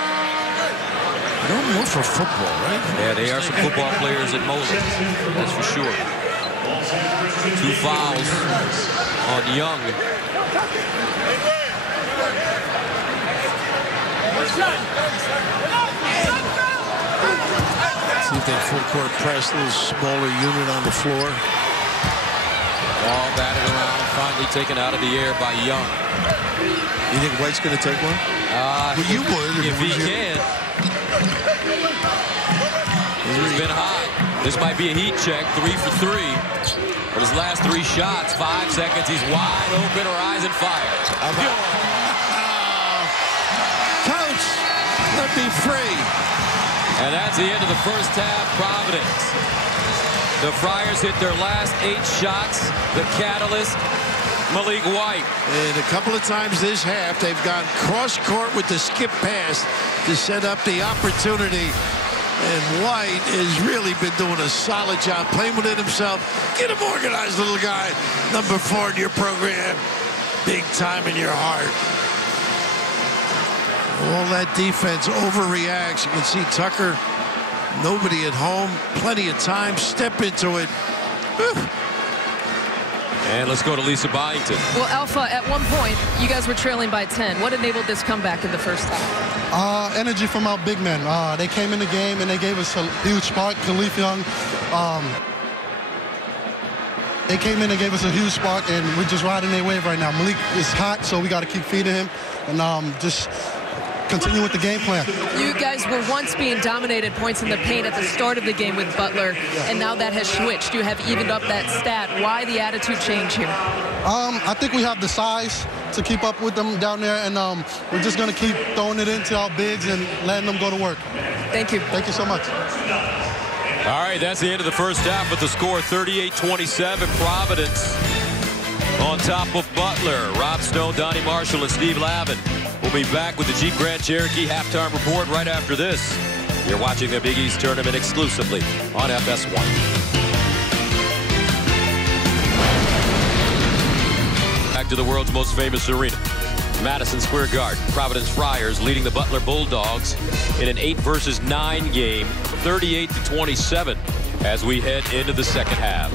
No more for football, right? Yeah, they are some football players at Moeller. That's for sure. 2 fouls on Young. See if they full court press, a little smaller unit on the floor. Ball batted around, finally taken out of the air by Young. You think White's going to take one? Well, you would. If he can. He's been hot. This might be a heat check, 3 for 3. But his last 3 shots, 5 seconds, he's wide open, rise and fire. Coach, let me free. And that's the end of the first half, Providence. The Friars hit their last 8 shots. The catalyst, Malik White. And a couple of times this half, they've gone cross-court with the skip pass to set up the opportunity. And White has really been doing a solid job playing within himself. Get him organized, little guy. Number 4 in your program. Big time in your heart. All that defense overreacts. You can see Tucker, nobody at home, plenty of time, step into it. Whew. And let's go to Lisa Byington. Well, Alpha, at one point, you guys were trailing by 10. What enabled this comeback in the first half? Energy from our big men. They came in the game and they gave us a huge spark. Khalif Young, they came in and gave us a huge spark, and we're just riding their wave right now. Malik is hot, so we got to keep feeding him and just continue with the game plan. You guys were once being dominated points in the paint at the start of the game with Butler, and now that has switched. You have evened up that stat. Why the attitude change here? I think we have the size to keep up with them down there, and we're just going to keep throwing it into our bigs and letting them go to work. Thank you. Thank you so much. All right, that's the end of the first half with the score 38-27. Providence on top of Butler. Rob Stone, Donnie Marshall, and Steve Lavin. We'll be back with the Jeep Grand Cherokee halftime report right after this. You're watching the Big East Tournament exclusively on FS1. Back to the world's most famous arena, Madison Square Garden. Providence Friars leading the Butler Bulldogs in an 8-versus-9 game, 38-27, as we head into the second half.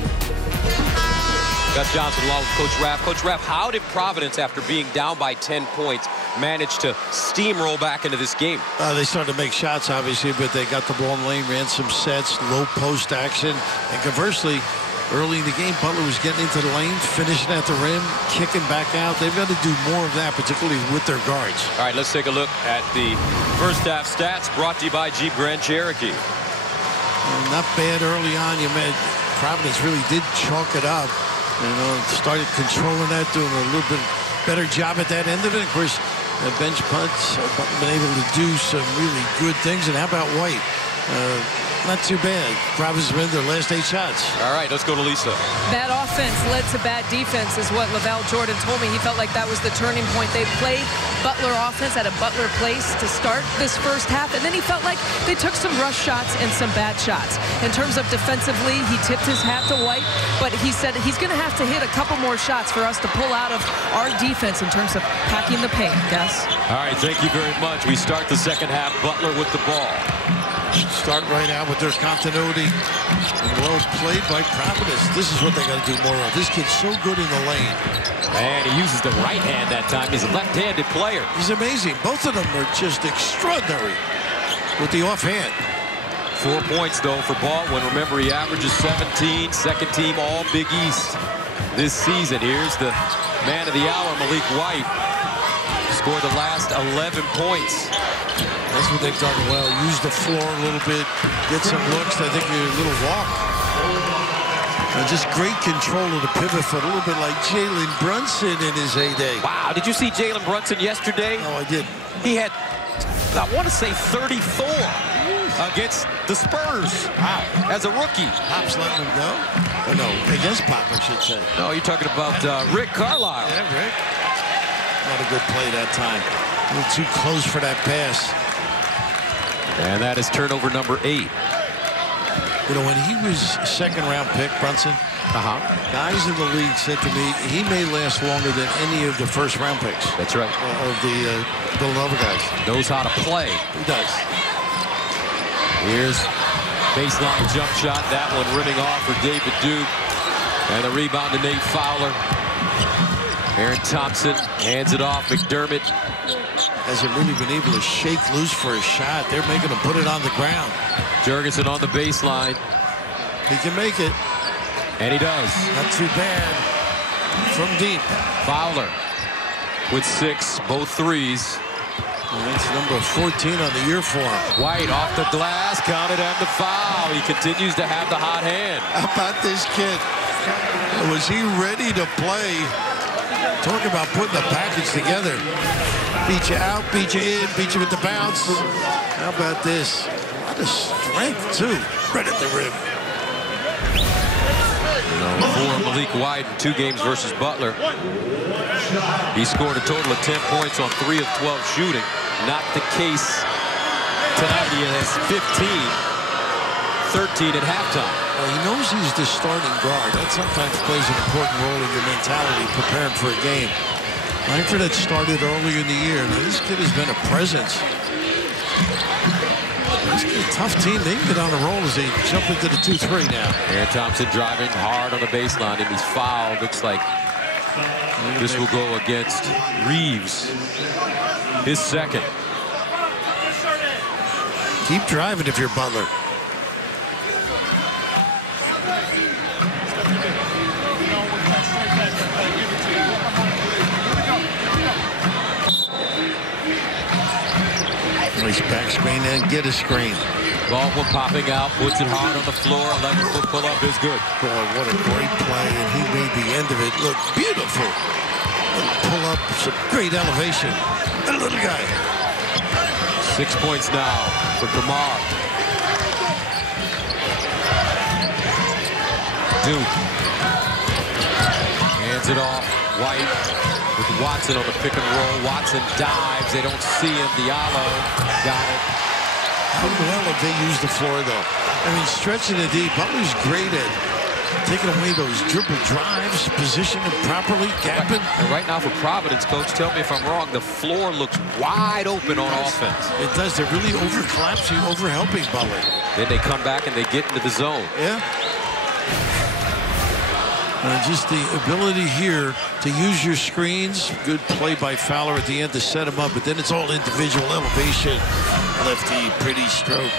Gus Johnson along with Coach Raff. Coach Raff, how did Providence, after being down by 10 points, managed to steamroll back into this game. They started to make shots, obviously, but they got the ball in the lane, ran some sets, low post action. And conversely, early in the game, Butler was getting into the lane, finishing at the rim, kicking back out. They've got to do more of that, particularly with their guards. All right, let's take a look at the first half stats brought to you by Jeep Grand Cherokee. Not bad early on. Providence really did chalk it up. Started controlling that, doing a little bit better job at that end of it. Of course, bench punts, been able to do some really good things. And how about White? Not too bad. Providence win their last 8 shots. All right, let's go to Lisa. Bad offense led to bad defense is what Lavelle Jordan told me. He felt like that was the turning point. They played Butler offense at a Butler place to start this first half, and then he felt like they took some rush shots and some bad shots. In terms of defensively, he tipped his hat to White, but he said he's going to have to hit a couple more shots for us to pull out of our defense in terms of packing the paint, Gus. All right, thank you very much. We start the second half, Butler with the ball. Start right out with their continuity. And well played by Providence. This is what they got to do more of. This kid's so good in the lane. And he uses the right hand that time. He's a left-handed player. He's amazing. Both of them are just extraordinary with the offhand. 4 points, though, for Baldwin. Remember, he averages 17, second team all Big East this season. Here's the man of the hour, Malik White. Scored the last 11 points. That's what they've done well. Use the floor a little bit, get some looks. I think a little walk. And just great control of the pivot foot, a little bit like Jalen Brunson in his heyday. Wow, did you see Jalen Brunson yesterday? No, I did. He had, I want to say, 34 against the Spurs. Wow. As a rookie. Pop's letting him go? Oh, no, against Pop, I should say. No, you're talking about Rick Carlisle. Yeah, Rick. Not a good play that time. A little too close for that pass. And that is turnover number 8. You know, when he was second-round pick, Brunson, guys in the league said to me, he may last longer than any of the first-round picks. That's right. Of the Villanova guys. Knows how to play. He does. Here's baseline jump shot. That one rimming off for David Duke. And the rebound to Nate Fowler. Aaron Thompson hands it off. McDermott hasn't really been able to shake loose for a shot. They're making him put it on the ground. Jurgensen on the baseline. He can make it. And he does. Not too bad. From deep. Fowler with 6, both threes. And that's number 14 on the year for him. White off the glass, counted and the foul. He continues to have the hot hand. How about this kid? Was he ready to play? Talk about putting the package together. Beat you out, beat you in, beat you with the bounce. How about this? A lot of strength, too. Right at the rim. For Malik White in 2 games versus Butler. He scored a total of 10 points on 3 of 12 shooting. Not the case tonight. He has 13 at halftime. Well, he knows he's the starting guard. That sometimes plays an important role in your mentality, preparing for a game. Langford had started earlier in the year. Now, this kid has been a presence. This is a tough team. They can get on a roll as they jump into the 2-3 now. Aaron Thompson driving hard on the baseline, and he's fouled. Looks like this will go against Reeves. His second. Keep driving if you're Butler. Nice back screen and get a screen. Baldwin popping out, puts it hard on the floor. 11-foot pull-up is good. Boy, what a great play, and he made the end of it look beautiful. Pull up, some great elevation. And a little guy. 6 points now for Kamar. Duke hands it off. White with Watson on the pick and roll. Watson dives. They don't see him. Diallo got it. How well have they used the floor, though? I mean, stretching it deep. Butler's great at taking away those dribble drives, positioning it properly, gapping. Right now for Providence, Coach, tell me if I'm wrong, the floor looks wide open on offense. It does. They're really over-collapsing, over-helping Butler. Then they come back and they get into the zone. Yeah. Just the ability here to use your screens. Good play by Fowler at the end to set him up, but then it's all individual elevation. Lefty, pretty stroke.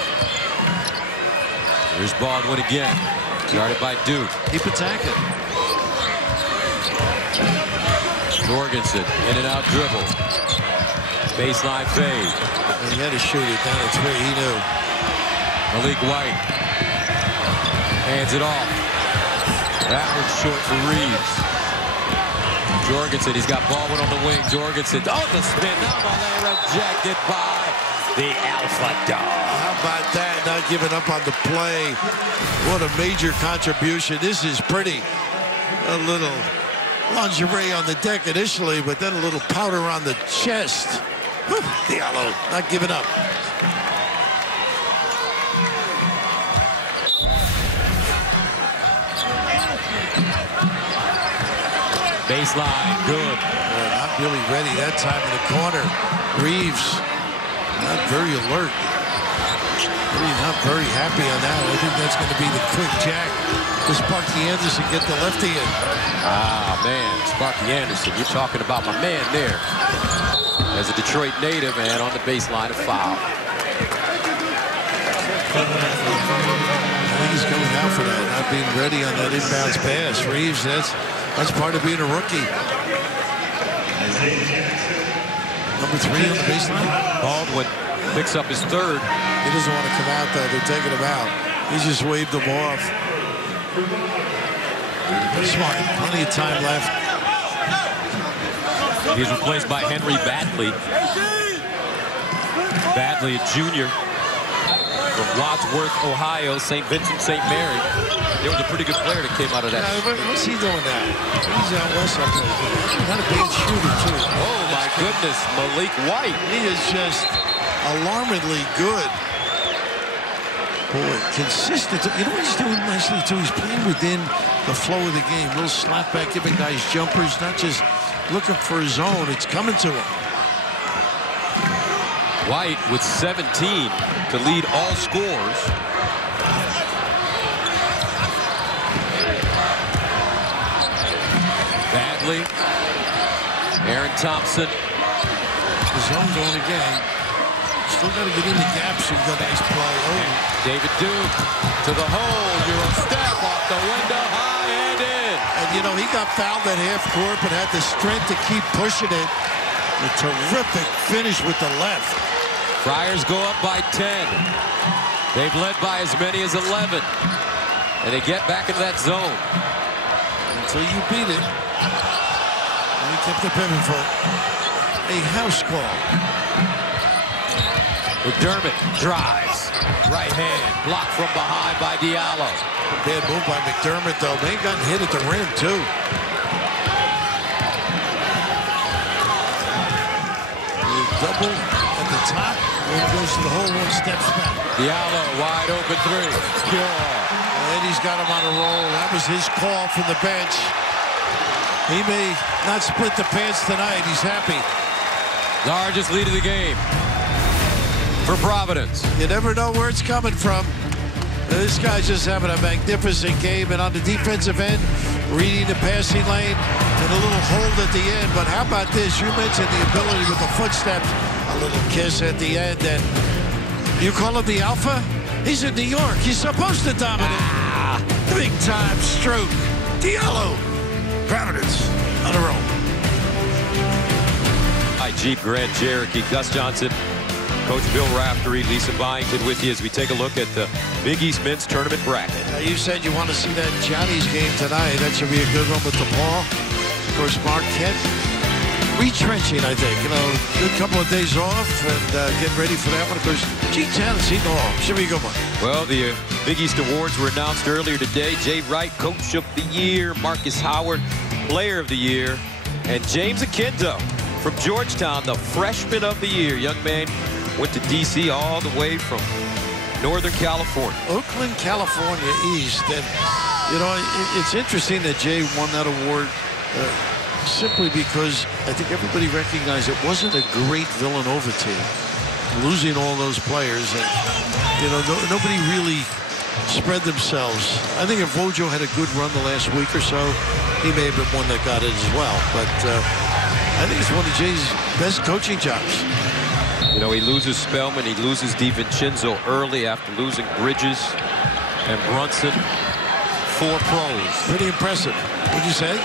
Here's Baldwin again. Guarded by Duke. Keep attacking. Jorgensen, in and out dribble. Baseline fade. And he had to shoot it down at 3, he knew. Malik White hands it off. That one's short for Reeves. Jorgensen, he's got Baldwin on the wing. Jorgensen, oh, the spin. Rejected by the Alpha Dog. How about that? Not giving up on the play. What a major contribution. This is pretty. A little lingerie on the deck initially, but then a little powder on the chest. Whew, Diallo not giving up. Baseline, good. Not really ready that time in the corner. Reeves, not very alert. Really not very happy on that. I think that's going to be the quick jack. To Sparky Anderson get the lefty in. Ah, man, Sparky Anderson, you're talking about my man there. As a Detroit native and on the baseline, a foul. I think he's going out for that, not being ready on that inbounds pass. Reeves, that's part of being a rookie. Number 3 on the baseline. Baldwin picks up his third. He doesn't want to come out, though. They're taking him out. He just waved them off. Smart. Plenty of time left. He's replaced by Henry Batley. Batley, a junior from Wadsworth, Ohio, St. Vincent, St. Mary. There was a pretty good player that came out of that. What's he doing now? He's out west up there. Not a bad shooter, too. Oh, my goodness. Malik White. He is just alarmingly good. Boy, consistent. You know what he's doing nicely, too? He's playing within the flow of the game. Little slap back, giving guys jumpers, not just looking for his own. It's coming to him. White with 17 to lead all scores. Badley. Aaron Thompson. The zone going again. Still got to get in the gaps and go nice play. Oh. David Duke to the hole. Euro step off the window, high and in. And, you know, he got fouled at half court, but had the strength to keep pushing it. A terrific finish with the left. Friars go up by 10. They've led by as many as 11. And they get back into that zone. Until you beat it. And he kept the pivot foot. A house call. McDermott drives. Right hand blocked from behind by Diallo. Bad move by McDermott, though. They got hit at the rim, too. Double at the top. One goes to the hole, one steps back. Diallo, wide open 3. Pure. And he's got him on a roll. That was his call from the bench. He may not split the pants tonight. He's happy. Largest lead of the game for Providence. You never know where it's coming from. This guy's just having a magnificent game. And on the defensive end, reading the passing lane and a little hold at the end. But how about this? You mentioned the ability with the footsteps. A little kiss at the end. And you call him the alpha? He's in New York. He's supposed to dominate. Big time stroke. Diallo. Providence on a roll. Hi, Jeep Grand Cherokee. Gus Johnson, Coach Bill Raftery, Lisa Byington with you as we take a look at the Big East Men's Tournament bracket. You said you want to see that Johnny's game tonight. That should be a good one with DePaul. Of course, Marquette retrenching, I think. You know, good couple of days off and getting ready for that one. Of course, G10 and Seton Hall. Should be a good one. Well, the Big East Awards were announced earlier today. Jay Wright, Coach of the Year. Marcus Howard, Player of the Year. And James Akindo from Georgetown, the Freshman of the Year. Young man went to D.C. all the way from Northern California. Oakland, California East. And, you know, it's interesting that Jay won that award simply because I think everybody recognized it wasn't a great Villanova team. Losing all those players. And, you know, nobody really spread themselves. I think if Wojo had a good run the last week or so, he may have been one that got it as well. But I think it's one of Jay's best coaching jobs. You know, he loses Spellman, he loses DiVincenzo early after losing Bridges and Brunson. 4 pros. Pretty impressive. What'd you say?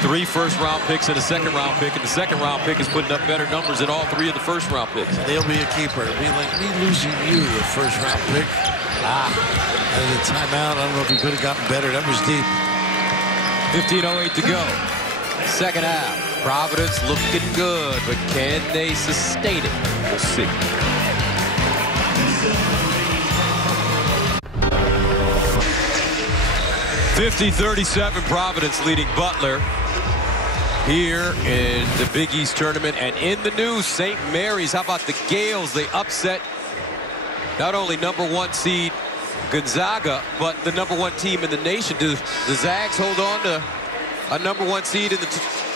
3 first-round picks and a second-round pick, and the second-round pick is putting up better numbers than all 3 of the first-round picks. They'll be a keeper. It'll be like me losing you a first-round pick. And the timeout, I don't know if he could have gotten better. That was deep. 15:08 to go. Second half. Providence looking good, but can they sustain it? We'll see. (50-37) Providence leading Butler here in the Big East tournament. And in the news, St. Mary's. How about the Gales? They upset not only #1 seed Gonzaga, but the #1 team in the nation. Do the Zags hold on to a #1 seed in the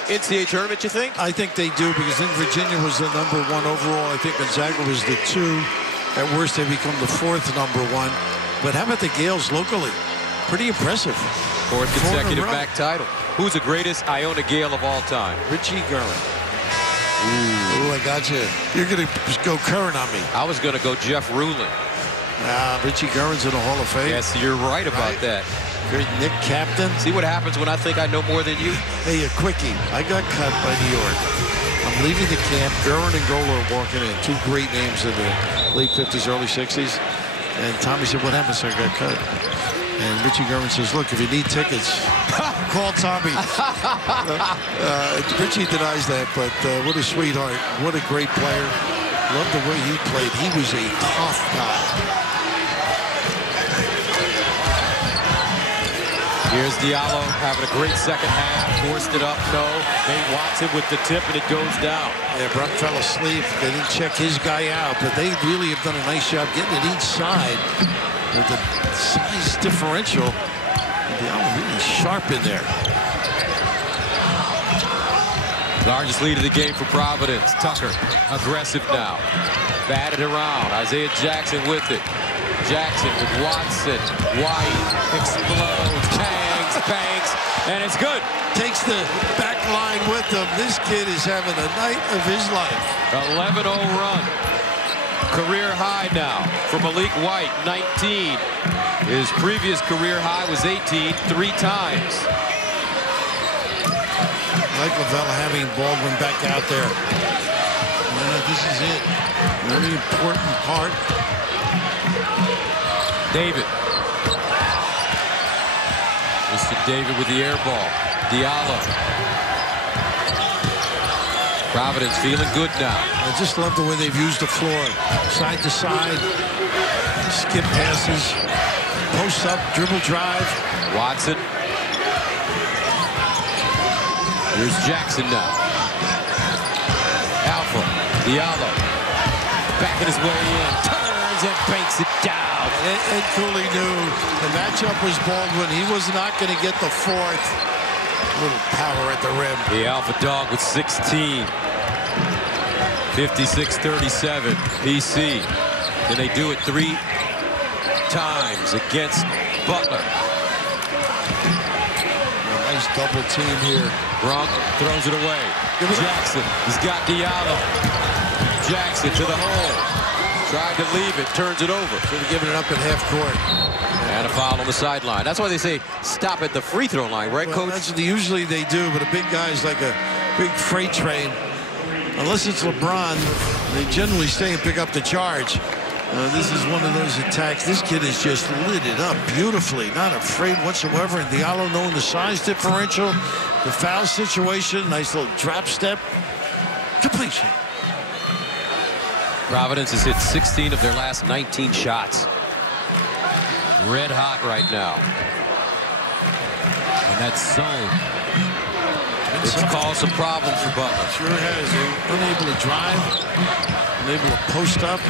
NCAA tournament, you think? I think they do, because then Virginia was the #1 overall. I think Gonzaga was the 2. At worst, they become the 4th #1. But how about the Gales locally? Pretty impressive. 4th consecutive MAC title. Who's the greatest Iona Gale of all time? Richie Guerin. Ooh, I got you. You're going to go current on me. I was going to go Jeff Ruland. Richie Guerin's in the Hall of Fame. Yes, you're right about that. Great Nick Captain. See what happens when I think I know more than you? Hey, a quickie. I got cut by New York. I'm leaving the camp. Guerin and Gola are walking in. 2 great names in the late 50s, early 60s. And Tommy said, what happened, sir? I got cut. And Richie Guerin says, look, if you need tickets, call Tommy. Richie denies that, but what a sweetheart. What a great player. Love the way he played. He was a tough guy. Here's Diallo having a great second half. Forced it up, no. Nate Watson with the tip, and it goes down. Yeah, Brock fell asleep. They didn't check his guy out, but they really have done a nice job getting it each side with the size differential. Diallo really sharp in there. Largest lead of the game for Providence. Tucker, aggressive now. Batted around. Isaiah Jackson with it. Jackson with Watson. White explodes, tangs, banks, and it's good. Takes the back line with him. This kid is having a night of his life. 11-0 run. Career high now for Malik White, 19. His previous career high was 18, 3 times. Mike Lavella having Baldwin back out there. This is it. Very important part. David. Mr. David with the air ball. Diallo. Providence feeling good now. I just love the way they've used the floor. Side to side. Skip passes. Post up. Dribble drive. Watson. Here's Jackson now. Alpha. Diallo. Backing his way in. Turns and banks it down. Ed Cooley knew the matchup was Baldwin. He was not going to get the 4th. Little power at the rim. The Alpha Dog with 16. 56-37. PC. Then they do it 3 times against Butler. Nice double team here. Gronk throws it away. Jackson. He's got Diallo. Jackson to the hole. Tried to leave it. Turns it over. Should have given it up at half court. And a foul on the sideline. That's why they say stop at the free throw line, right, well, Coach? That's what usually they do, but a big guy's like a big freight train. Unless it's LeBron, they generally stay and pick up the charge. This is one of those attacks. This kid has just lit it up beautifully, not afraid whatsoever. And Diallo, knowing the size differential, the foul situation, nice little drop step, completion. Providence has hit 16 of their last 19 shots. Red hot right now. And that zone, it's caused some problems for Butler. Sure has. They're unable to drive, unable to post up.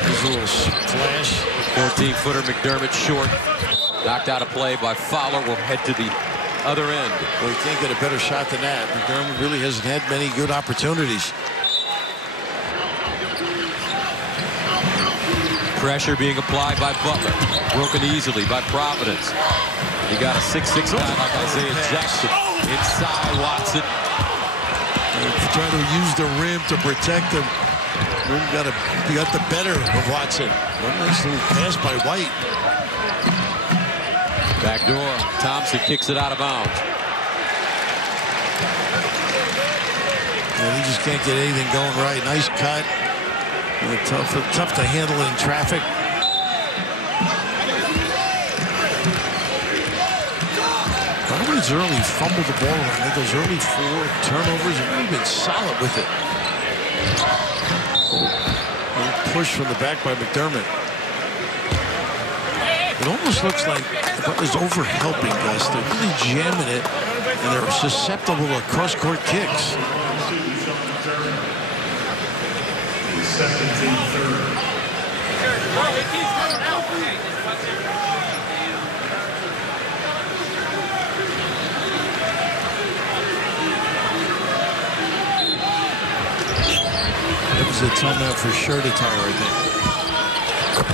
There's a little flash. 14-footer McDermott short. Knocked out of play by Fowler. Will head to the other end. Well, he can't get a better shot than that. McDermott really hasn't had many good opportunities. Pressure being applied by Butler. Broken easily by Providence. You got a 6'6" guy like Isaiah Jackson inside Watson. Trying to use the rim to protect him. Rim got the better of Watson. One nice little pass by White. Back door. Thompson kicks it out of bounds. Yeah, he just can't get anything going right. Nice cut. Tough to handle in traffic. Providence early fumbled the ball around. Those early 4 turnovers, and really been solid with it. Push from the back by McDermott. It almost looks like Butler's over-helping us. They're really jamming it, and they're susceptible to cross-court kicks. That was a timeout for shirt attire, I think.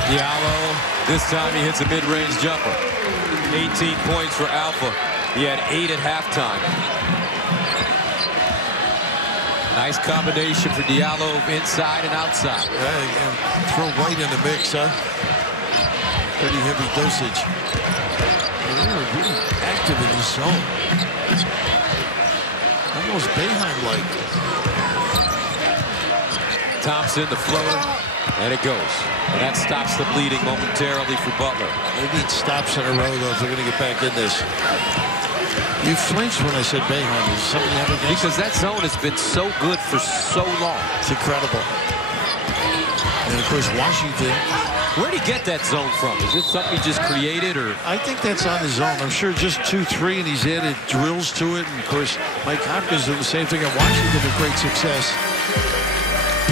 Diallo, this time he hits a mid-range jumper. 18 points for Alpha. He had 8 at halftime. Nice combination for Diallo inside and outside. Yeah, throw White in the mix, huh? Pretty heavy dosage. They were really active in the zone. Almost Boeheim-like. Thompson, the floater, and it goes. And that stops the bleeding momentarily for Butler. They need stops in a row, though, if they're going to get back in this. You flinched when I said Boeheim. Is something you have against? Because that zone has been so good for so long. It's incredible. And, of course, Washington. Where'd he get that zone from? Is it something he just created? Or I think that's on the zone. I'm sure just 2-3, and he's added drills to it. And, of course, Mike Hopkins did the same thing at Washington with great success.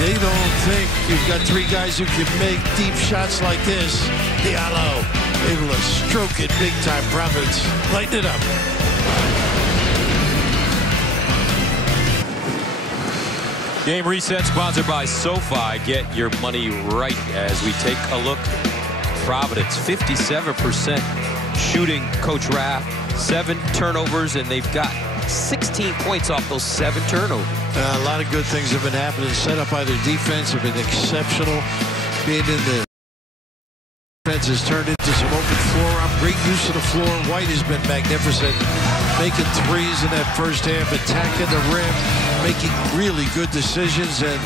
They don't think you've got 3 guys who can make deep shots like this. Diallo able to stroke it big time. Providence lighten it up. Game reset sponsored by SoFi. Get your money right as we take a look. Providence 57% shooting. Coach Raff 7 turnovers, and they've got 16 points off those 7 turnovers. A lot of good things have been happening. Set up by their defense have been exceptional. Being in the defense has turned into some open floor. Great use of the floor. White has been magnificent. Making threes in that first half, attacking the rim, making really good decisions. And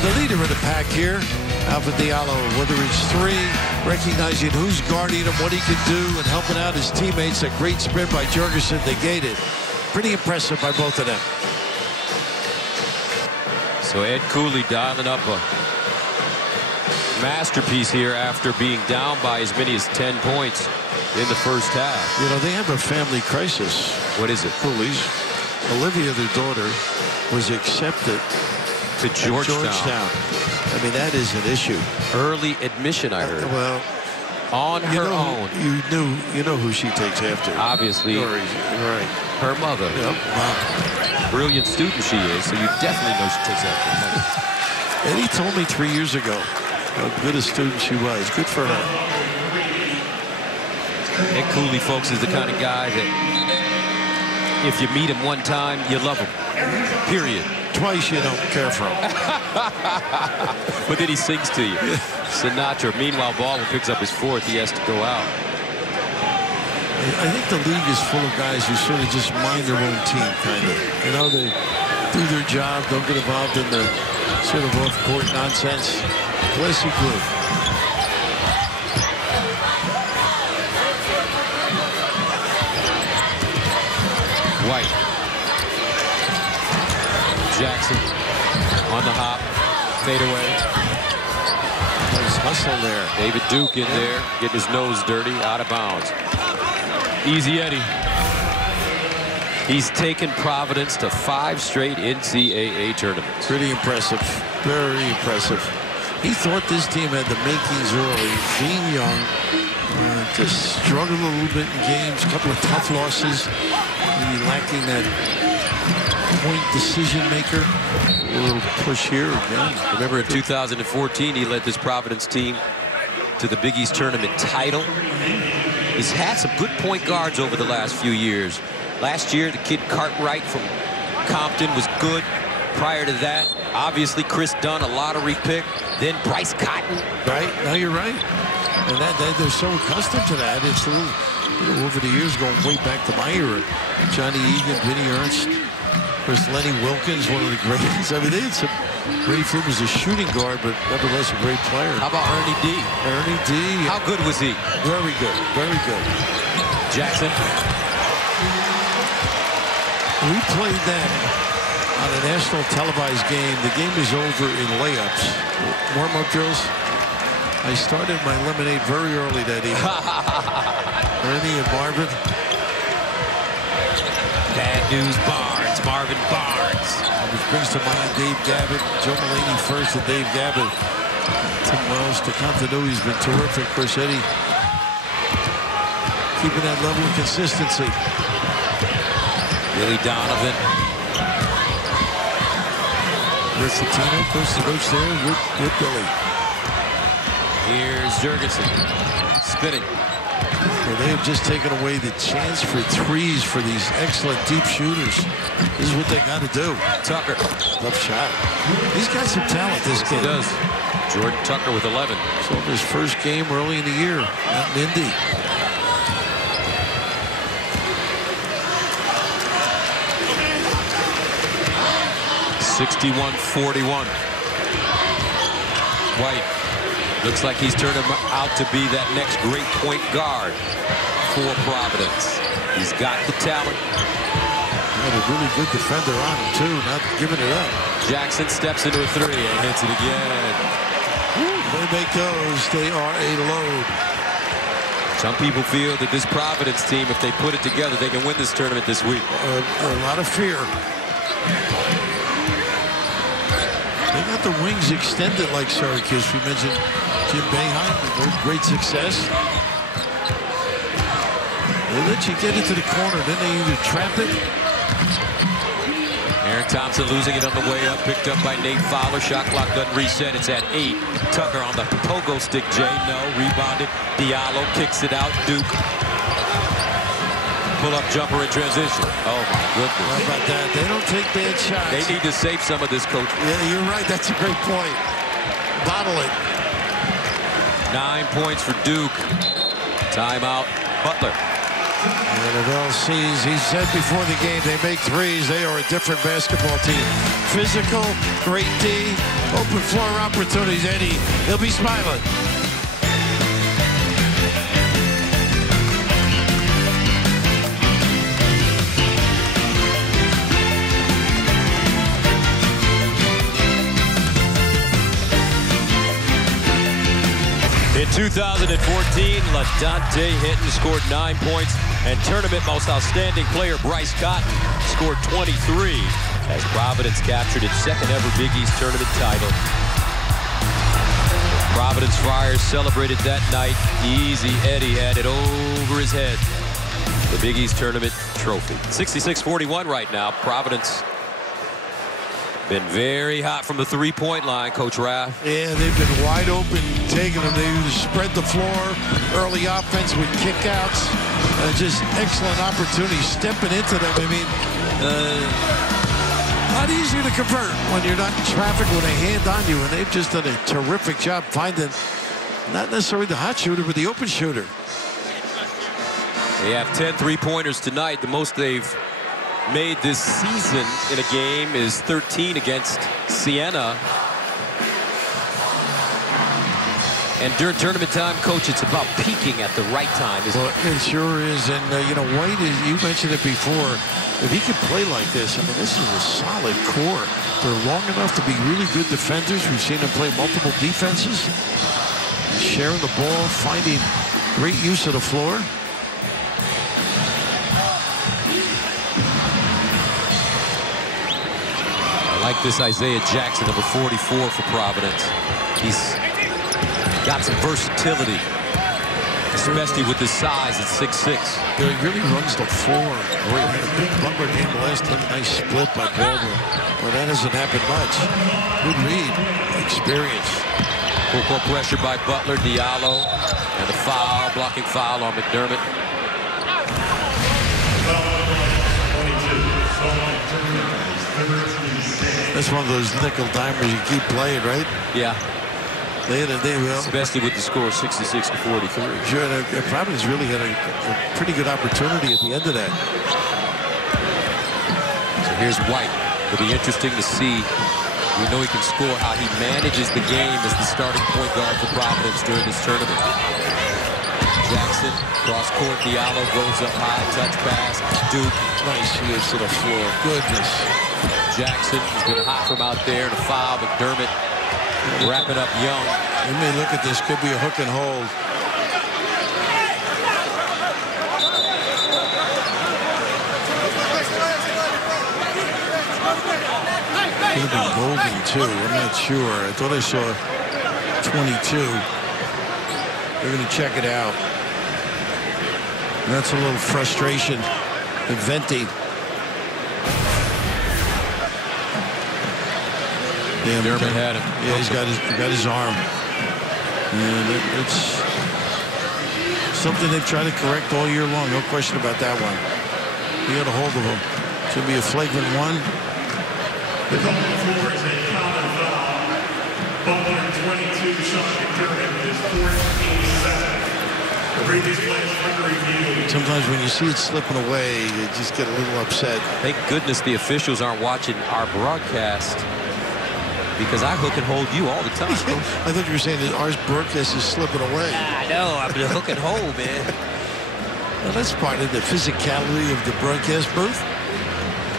the leader of the pack here, Alpha Diallo, whether it's 3, recognizing who's guarding him, what he can do, and helping out his teammates. A great sprint by Jorgensen negated. Pretty impressive by both of them. So Ed Cooley dialing up a masterpiece here after being down by as many as 10 points in the first half. You know, they have a family crisis. What is it? Cooley's. Olivia, their daughter, was accepted to Georgetown. I mean, that is an issue. Early admission, I heard. Well, on her own. You know who she takes after. Obviously, right. Her mother. Yep. Wow. Brilliant student she is, so you definitely know she takes after her mother. Eddie told me 3 years ago how good a student she was. Good for her. Ed Cooley, folks, is the kind of guy that if you meet him one time, you love him. Period. Twice you don't care for him. But then he sings to you. Sinatra. Meanwhile, Baldwin picks up his 4th. He has to go out. I think the league is full of guys who sort of just mind their own team, kind of. You know, they do their job, don't get involved in the sort of off-court nonsense. Classy group. White. Jackson on the hop. Fade away. Nice hustle there. David Duke in there, getting his nose dirty, out of bounds. Easy Eddie. He's taken Providence to 5 straight NCAA tournaments. Pretty impressive. Very impressive. He thought this team had the makings early. Being young, just struggled a little bit in games. A couple of tough losses. Maybe lacking that point decision maker. A little push here again. Remember in 2014, he led this Providence team to the Big East Tournament title. He's had some good point guards over the last few years. Last year, the kid Cartwright from Compton was good. Prior to that, obviously Chris Dunn, a lottery pick. Then Bryce Cotton. Right, no, you're right. And that they're so accustomed to that. It's a little, over the years, going way back to my era. Johnny Egan, Vinny Ernst, of course, Lenny Wilkins, one of the greatest. I mean, they had some. Brady Flynn was a shooting guard, but nevertheless a great player. How about Ernie D? Ernie D. How good was he? Very good, very good. Jackson. We played that on a national televised game. The game is over in layups. Warm-up drills. I started my lemonade very early that evening. Ernie and Marvin. Bad News Barnes, Marvin Barnes. Which brings to mind Dave Gabbett, Joe Mulaney first, and Dave Gabbett. Tim Wells, the continuity's been terrific. Of course, Eddie keeping that level of consistency. Billy Donovan. Rich Latino, coach to coach there with Billy. Here's Jurgensen. Spinning. Well, they have just taken away the chance for threes for these excellent deep shooters. This is what they got to do. Tucker. Tough shot. He's got some talent, this kid. He does. Jordan Tucker with 11. So his first game early in the year out in Indy. (61-41). White. Looks like he's turned him out to be that next great point guard for Providence. He's got the talent. And a really good defender on him, too, not giving it up. Jackson steps into a three and hits it again. They make those. They are a load. Some people feel that this Providence team, if they put it together, they can win this tournament this week. A lot of fear. They got the wings extended like Syracuse. We mentioned Jim Boeheim with great success. They let you get into the corner, then they either trap it. Aaron Thompson losing it on the way up, picked up by Nate Fowler. Shot clock doesn't reset. It's at 8. Tucker on the pogo stick. Jay, no. Rebounded. Diallo kicks it out. Duke. Pull-up jumper in transition. Oh, my goodness. How about that? They don't take bad shots. They need to save some of this, coach. Yeah, you're right. That's a great point. Bottle it. 9 points for Duke. Timeout, Butler. And sees, he said before the game, they make threes. They are a different basketball team. Physical, great D, open floor opportunities. Eddie, he'll be smiling. In 2014, LaDante Hinton scored 9 points, and tournament most outstanding player Bryce Cotton scored 23 as Providence captured its second ever Big East tournament title. Providence Friars celebrated that night. Easy Eddie had it over his head. The Big East tournament trophy. 66-41 right now. Providence been very hot from the three-point line, Coach Raff. Yeah, they've been wide open, taking them. They spread the floor, early offense with kickouts. Just excellent opportunity, stepping into them. I mean, not easy to convert when you're not in traffic with a hand on you, and they've just done a terrific job finding not necessarily the hot shooter, but the open shooter. They have 10 three-pointers tonight. The most they've made this season in a game is 13 against Siena. And during tournament time, Coach, it's about peaking at the right time. Well, it sure is. And, you know, White, you mentioned it before. If he can play like this, I mean, this is a solid core. They're long enough to be really good defenders. We've seen them play multiple defenses. Sharing the ball, finding great use of the floor. I like this Isaiah Jackson, number 44 for Providence. He's got some versatility, especially with his size at 6'6". He really runs the floor. He had a big Butler game last time. Nice split by Baldwin. Well, that hasn't happened much. Good read. Experience. Full court pressure by Butler, Diallo, and the foul, blocking foul on McDermott. That's one of those nickel dimers you keep playing, right? Yeah. They will. Especially with the score 66 to 43. Sure, Providence really had a pretty good opportunity at the end of that. So here's White. It'll be interesting to see. We know he can score. How he manages the game as the starting point guard for Providence during this tournament. Jackson, cross court, Diallo goes up high, touch pass, Duke. Nice hits to the floor. Goodness. Jackson has been hot from out there. The foul, McDermott wrapping up Young. You may look at this, could be a hook and hold. Could have been golden too. I'm not sure. I thought I saw 22. They're going to check it out. And that's a little frustration and venting. Yeah, McDermott had him. Yeah, he's got his arm. And it's something they've tried to correct all year long. No question about that one. He had a hold of him. Should be a flagrant one. The call on the floor is a common foul. Butler 22, Sean McDermott is 14-7. The previous play is under review. Sometimes when you see it slipping away, you just get a little upset. Thank goodness the officials aren't watching our broadcast, because I hook and hold you all the time. I thought you were saying that ours broadcast is slipping away. I know, I'm the hook and hold, man. Well, that's part of the physicality of the broadcast booth.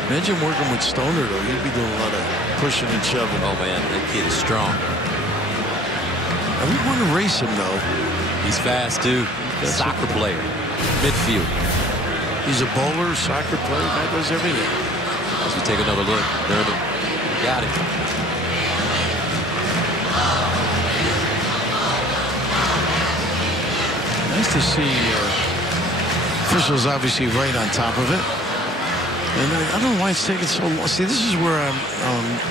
Imagine working with Stoner, though. You'd be doing a lot of pushing and shoving. Oh, man, that kid is strong. I would want to race him, though. He's fast, too. Soccer player. Midfield. He's a bowler, soccer player. Guy does everything. As we take another look, Dermott got it. Nice to see officials obviously right on top of it. And I don't know why it's taking so long. See, this is where I'm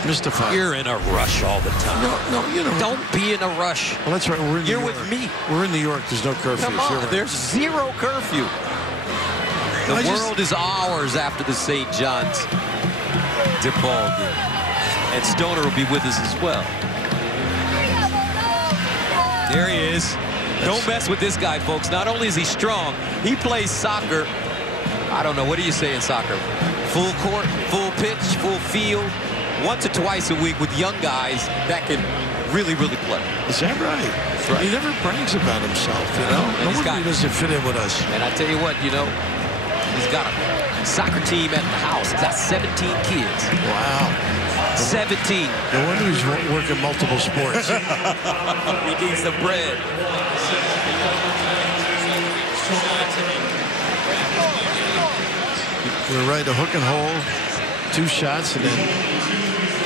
mystified. You're in a rush all the time. No, you know. Don't be in a rush. Well, that's right. We're in New York. You're with me. We're in New York. There's no curfew. Come on. Right. There's zero curfew. The world is ours after the St. John's DePaul game. And Stoner will be with us as well. There he is. Don't mess with this guy, folks. Not only is he strong, he plays soccer. I don't know. What do you say in soccer? Full court, full pitch, full field, once or twice a week with young guys that can really, really play. Is that right? That's right. He never brags about himself, you know? No wonder he doesn't fit in with us. And I tell you what, you know, he's got a soccer team at the house. He's got 17 kids. Wow. 17. No wonder he's working multiple sports. He needs the bread. We're right, a hook and hold, 2 shots, and then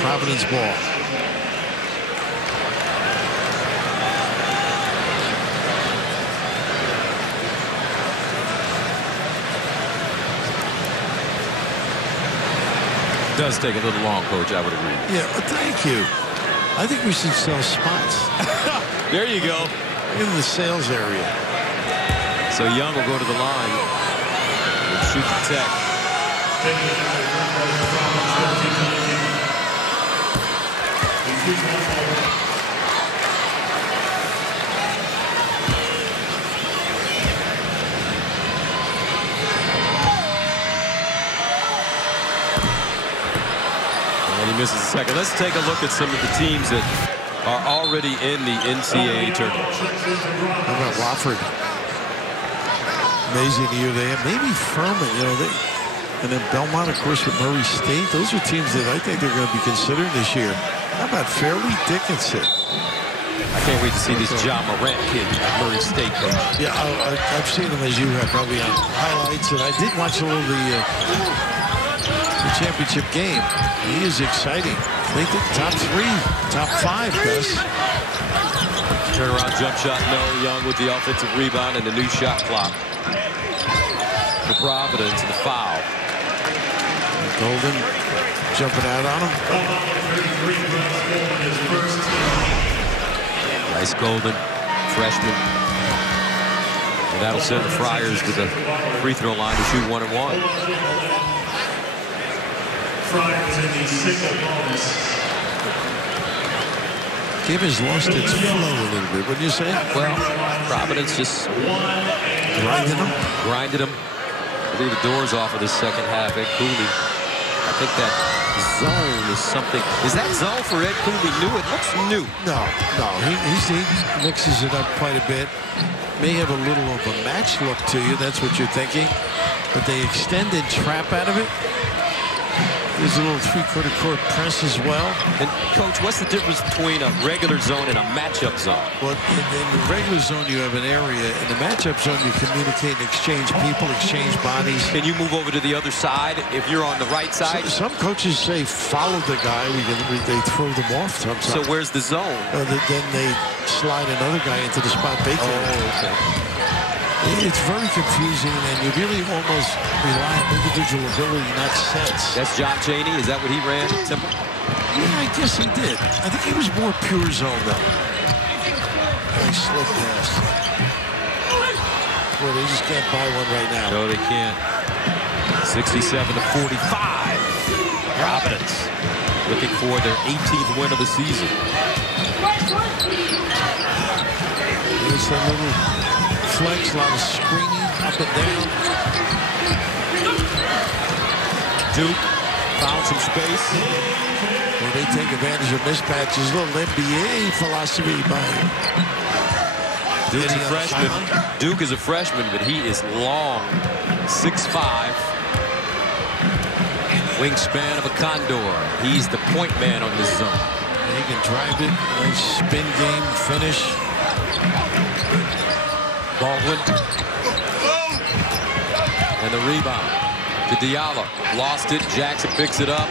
Providence ball. It does take a little long, Coach, I would agree. Yeah, but thank you. I think we should sell spots. There you go. In the sales area. So Young will go to the line. We'll shoot the tech. And he misses a second. Let's take a look at some of the teams that are already in the NCAA tournament. How about Wofford? Amazing year they have. Maybe Furman, you know, and then Belmont, of course, with Murray State. Those are teams that I think they're going to be considered this year. How about Fairleigh Dickinson? I can't wait to see this John Morant kid at Murray State, Coach. Yeah, I've seen him, as you have, probably on highlights, and I did watch a little of the championship game. He is exciting. They think top 3, top 5, Gus. Turnaround jump shot, no. Young with the offensive rebound and the new shot clock. For Providence, the foul. Golden jumping out on him. Nice golden freshman. And that'll send the Friars to the free throw line to shoot 1 and 1. Friars in the single bonus. Game has lost its flow a little bit, wouldn't you say? Well, Providence just grinded them. Blew the doors off of the second half. Ed Cooley, I think that zone is something. Is that zone for Ed Cooley new? It looks new. No. He mixes it up quite a bit. May have a little of a match look to you. That's what you're thinking. But they extend and trap out of it. There's a little three-quarter court press as well. And, Coach, what's the difference between a regular zone and a matchup zone? Well, in the regular zone, you have an area. In the matchup zone, you communicate and exchange people, exchange bodies. Can you move over to the other side if you're on the right side? Some coaches say follow the guy. They throw them off sometimes. So where's the zone? Then they slide another guy into the spot vacant. Oh, okay. It's very confusing, and you really almost rely on individual ability, not sets. That's John Chaney? Is that what he ran? Temple? Yeah, I guess he did. I think he was more pure zone, though. Nice slip pass. Well, they just can't buy one right now. No, they can't. 67-45. Providence looking for their 18th win of the season. There's a little flex, a lot of screening up and down. Duke found some space. Well, they take advantage of mismatches. A little NBA philosophy by Duke's a freshman. Duke is a freshman, but he is long. 6'5". Wingspan of a condor. He's the point man on this zone. And he can drive it. Nice spin game finish. Baldwin. And the rebound to Diallo. Lost it. Jackson picks it up.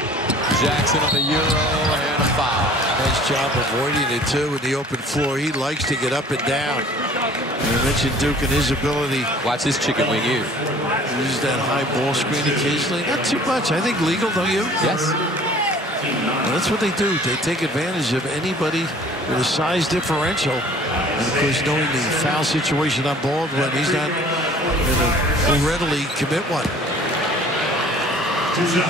Jackson on the Euro and a foul. Nice job avoiding it, too, in the open floor. He likes to get up and down. And I mentioned Duke and his ability. Watch this chicken wing here. Use that high ball screen occasionally. Not too much. I think legal, don't you? Yes. Well, that's what they do. They take advantage of anybody with a size differential. And, of course, knowing the foul situation on Baldwin, he's not going to readily commit one. So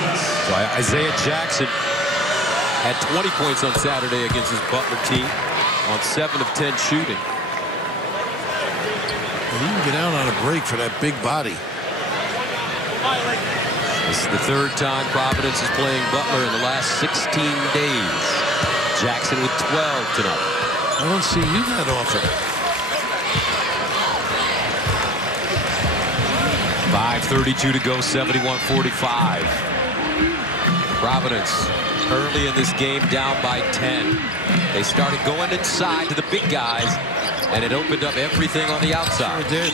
Isaiah Jackson had 20 points on Saturday against his Butler team on 7 of 10 shooting. And he can get out on a break for that big body. This is the third time Providence is playing Butler in the last 16 days. Jackson with 12 tonight. I don't see you that often. 5:32 to go, 71-45. Providence early in this game down by 10. They started going inside to the big guys, and it opened up everything on the outside. It did.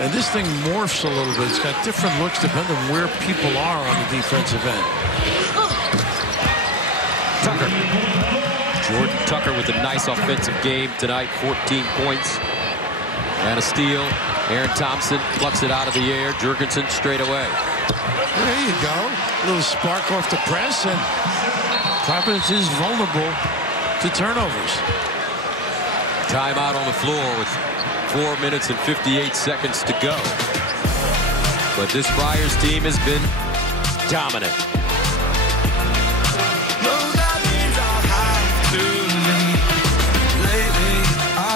And this thing morphs a little bit. It's got different looks depending on where people are on the defensive end. Tucker. Jordan Tucker with a nice offensive game tonight. 14 points and a steal. Aaron Thompson plucks it out of the air. Jurgensen straight away. There you go. A little spark off the press, and Providence is vulnerable to turnovers. Timeout on the floor with 4 minutes and 58 seconds to go. But this Friars team has been dominant.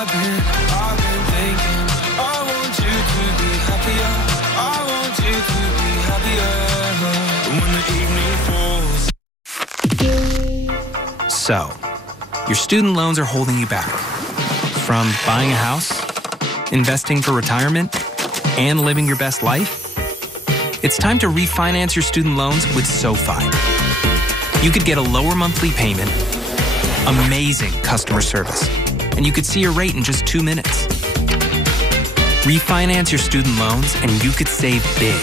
I've been thinking, I want you to be happier. I want you to be happier. When the evening falls. So, your student loans are holding you back. From buying a house, investing for retirement, and living your best life? It's time to refinance your student loans with SoFi. You could get a lower monthly payment, amazing customer service, and you could see your rate in just 2 minutes. Refinance your student loans and you could save big.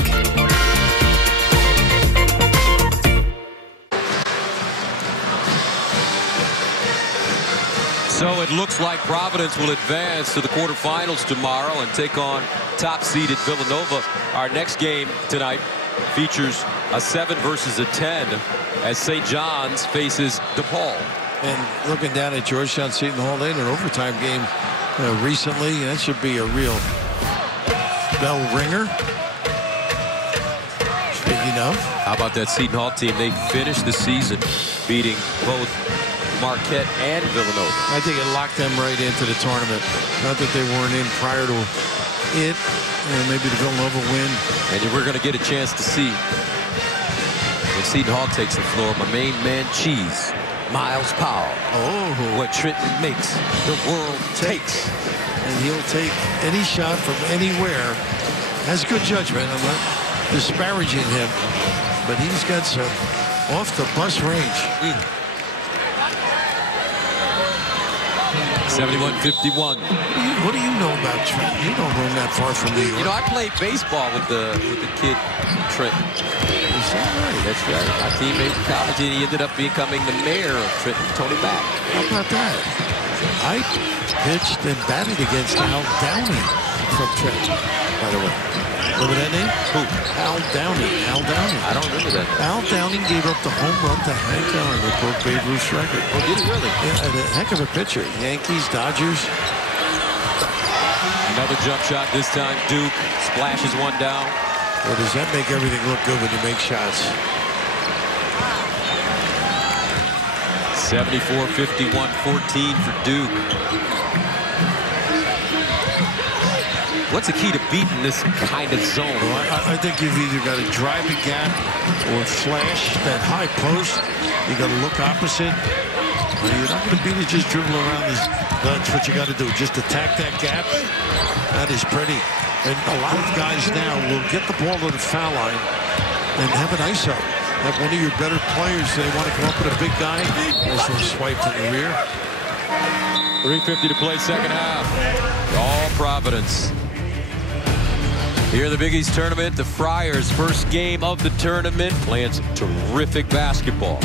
So it looks like Providence will advance to the quarterfinals tomorrow and take on top-seeded Villanova. Our next game tonight features a 7 versus a 10 as St. John's faces DePaul. And looking down at Georgetown Seton Hall, they had an overtime game recently. That should be a real bell ringer. Speaking of. How about that Seton Hall team? They finished the season beating both Marquette and Villanova. I think it locked them right into the tournament. Not that they weren't in prior to it. And maybe the Villanova win. And we're going to get a chance to see when Seton Hall takes the floor, my main man, Cheese, Miles Powell. Oh, what Trenton makes, the world takes. And he'll take any shot from anywhere. Has good judgment. I'm not disparaging him, but he's got some off the bus range. 71-51. What do you know about Trent? You don't roam that far from New York. You know, I played baseball with the kid Trenton. Is that right? That's right. My teammate in college, and he ended up becoming the mayor of Trenton, Tony Mack. How about that? I pitched and batted against Al Downey from Trenton, by the way. Remember that name? Who? Al Downey. Al Downey. I don't remember that. Al Downey gave up the home run to Hank Aaron that broke Babe Ruth's record. Oh, did he really? Yeah, and a heck of a pitcher. Yankees, Dodgers. Another jump shot this time. Duke splashes one down. Well, does that make everything look good when you make shots? 74-51, 14 for Duke. What's the key to beating this kind of zone? Well, I think you've either got to drive the gap or flash that high post. You got to look opposite. You're not going to beat it just dribbling around this. That's what you got to do. Just attack that gap. That is pretty. And a lot of guys now will get the ball to the foul line and have an ISO. Have one of your better players. They want to come up with a big guy. This one swiped in the rear. 3:50 to play second half. All Providence. Here in the Big East tournament, the Friars' first game of the tournament, playing some terrific basketball.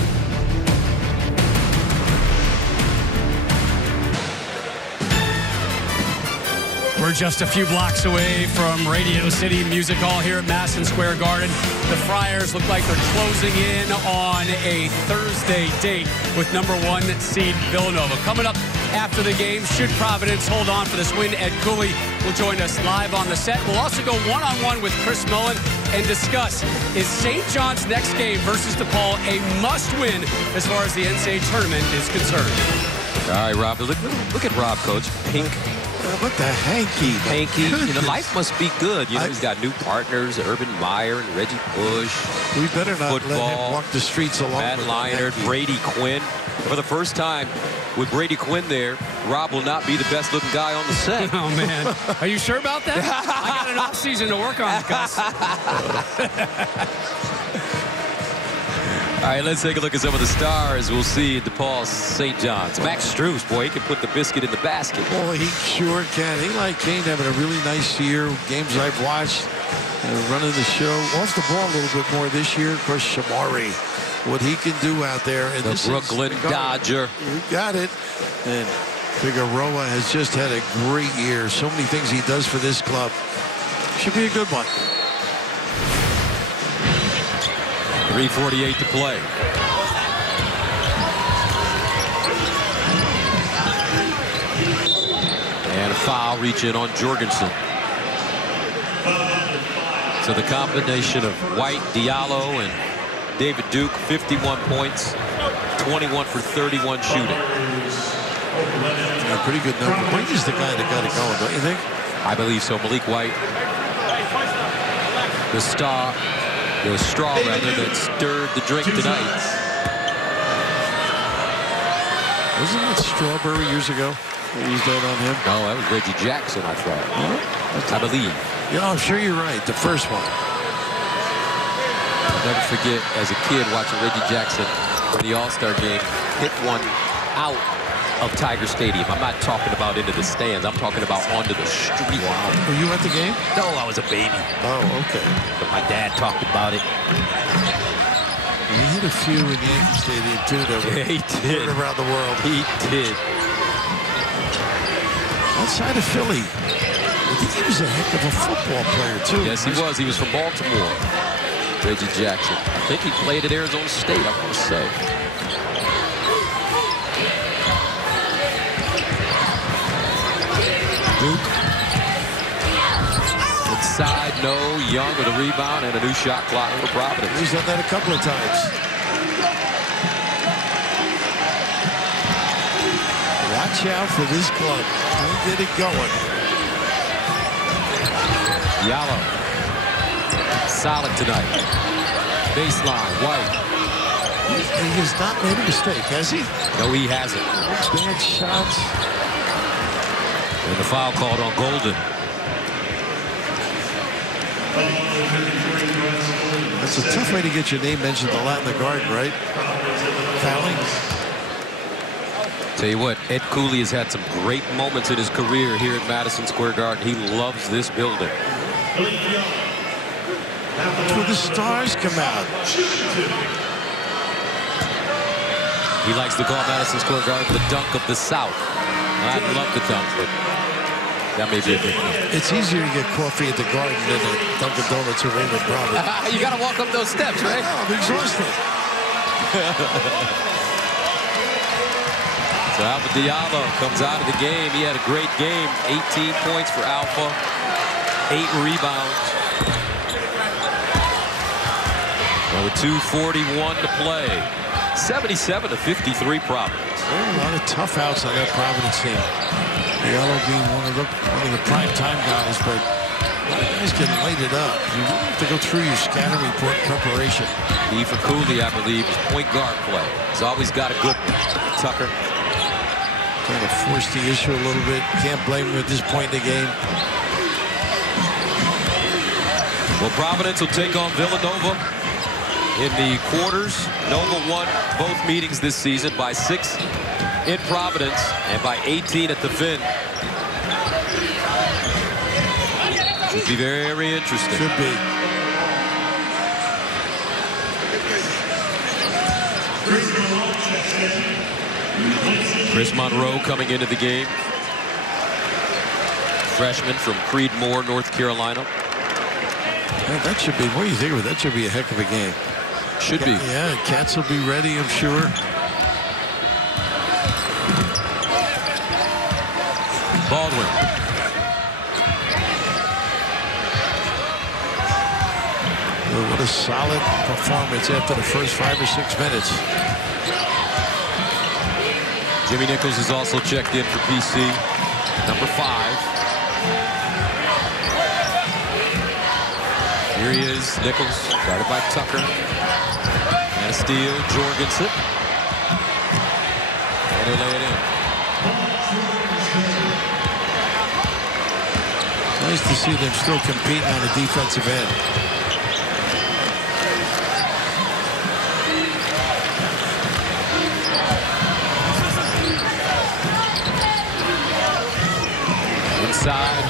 We're just a few blocks away from Radio City Music Hall here at Madison Square Garden. The Friars look like they're closing in on a Thursday date with #1 seed Villanova. Coming up after the game, should Providence hold on for this win, Ed Cooley will join us live on the set. We'll also go one-on-one with Chris Mullen and discuss, is St. John's next game versus DePaul a must-win as far as the NCAA tournament is concerned? All right, Rob, look at Rob, Coach. Pink. What the hanky? Hanky. You know, life must be good. You know, he's got new partners, Urban Meyer and Reggie Bush. We better not let him walk the streets alone. Matt Leinart, Brady Quinn. For the first time, with Brady Quinn there, Rob will not be the best-looking guy on the set. Oh, man. Are you sure about that? I got an off-season to work on, Gus. All right, let's take a look at some of the stars we'll see in DePaul St. John's. Max Strus, boy, he can put the biscuit in the basket. Oh, he sure can. Eli Kane having a really nice year. Games I've watched, running the show. Off the ball a little bit more this year. Of course, Shamari, what he can do out there. And the Brooklyn Dodger. You got it. And Figueroa has just had a great year. So many things he does for this club. Should be a good one. 3:48 to play. And a foul reach in on Jorgensen. So the combination of White, Diallo, and David Duke, 51 points, 21 for 31 shooting. A pretty good number. White is the guy that got it going, don't you think? I believe so. Malik White, the straw rather, that stirred the drink tonight. Wasn't that Strawberry years ago? They used that on him? No, that was Reggie Jackson, I thought. I believe. Yeah, I'm sure you're right. The first one. I'll never forget, as a kid, watching Reggie Jackson in the All-Star game hit one out of Tiger Stadium. I'm not talking about into the stands. I'm talking about onto the street. Wow. Were you at the game? No, I was a baby. Oh, okay. But my dad talked about it. And he hit a few in Yankee Stadium, too, that were he did. Around the world. He did. Outside of Philly, I think he was a heck of a football player, too. Yes, he was. He was from Baltimore. Reggie Jackson. I think he played at Arizona State, I want to say. side, no. Young with a rebound and a new shot clock for Providence. He's done that a couple of times. Watch out for this club. Don't get it going. Yallo. Solid tonight. Baseline, White. He has not made a mistake, has he? No, he hasn't. Bad shots. And the foul called on Golden. That's a tough way to get your name mentioned a lot in the Garden, right? Fouling. Tell you what, Ed Cooley has had some great moments in his career here at Madison Square Garden. He loves this building. That's where the stars come out. He likes to call Madison Square Garden the dunk of the South. I'd love the dunk, but that may be a big one. It's easier to get coffee at the Garden than at Dunkin' Donuts or Raymond Brothers. You got to walk up those steps, right? I'm exhausted. So Alpha Diallo comes out of the game. He had a great game. 18 points for Alpha. 8 rebounds. And with 2:41 to play. 77-53 Providence. There are a lot of tough outs on that Providence team. Diallo being one of the prime time guys, but guys can light it up. You really have to go through your scatter report preparation. E for Cooley, I believe, is point guard play. He's always got a good Tucker. Trying to force the issue a little bit. Can't blame him at this point in the game. Well, Providence will take on Villanova in the quarters. Nova won both meetings this season by 6 in Providence and by 18 at the Finn. Should be very interesting. Should be. Chris Monroe coming into the game. Freshman from Creedmoor, North Carolina. Yeah, that should be, what do you think of it? That should be a heck of a game. Should be. Yeah, Cats will be ready, I'm sure. Baldwin. Well, what a solid performance after the first 5 or 6 minutes. Jimmy Nichols is also checked in for PC, number 5. Here he is, Nichols, guarded by Tucker. And a steal, Jorgensen. And he'll lay it in. Nice to see them still competing on the defensive end. Inside,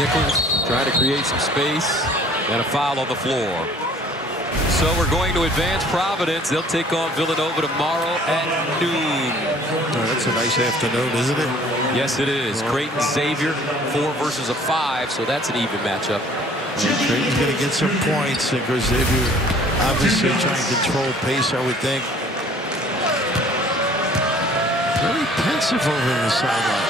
Nichols trying to create some space, and a foul on the floor. So we're going to advance Providence. They'll take on Villanova tomorrow at noon. Oh, that's a nice afternoon, isn't it? Yes, it is. Creighton Xavier, 4 versus a 5, so that's an even matchup. Well, Creighton's going to get some points, and Xavier obviously trying to control pace, I would think. Very pensive over in the sideline.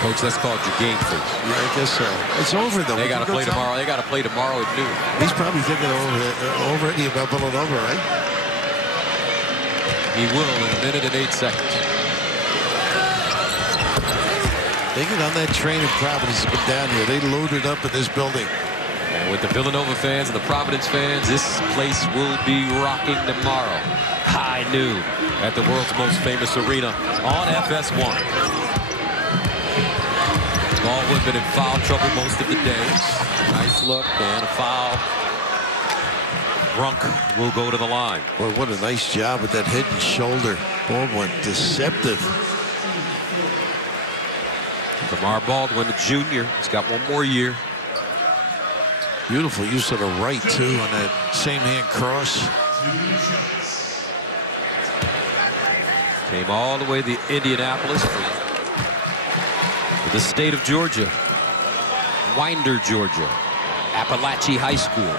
Coach, that's called your game face. Yeah, I guess so. It's over, though. They got to play tomorrow. They got to play tomorrow at noon. He's probably thinking already about Villanova, right? He will in a minute and 8 seconds. They get on that train of Providence has been down here. They loaded up in this building. And with the Villanova fans and the Providence fans, this place will be rocking tomorrow. High noon at the world's most famous arena on FS1. Baldwin been in foul trouble most of the day. Nice look and a foul. Brunk will go to the line. Boy, what a nice job with that head and shoulder. Baldwin, deceptive. Lamar Baldwin, the junior. He's got 1 more year. Beautiful use of the right, too, on that same hand cross. Came all the way to Indianapolis from the state of Georgia. Winder, Georgia. Appalachia High School.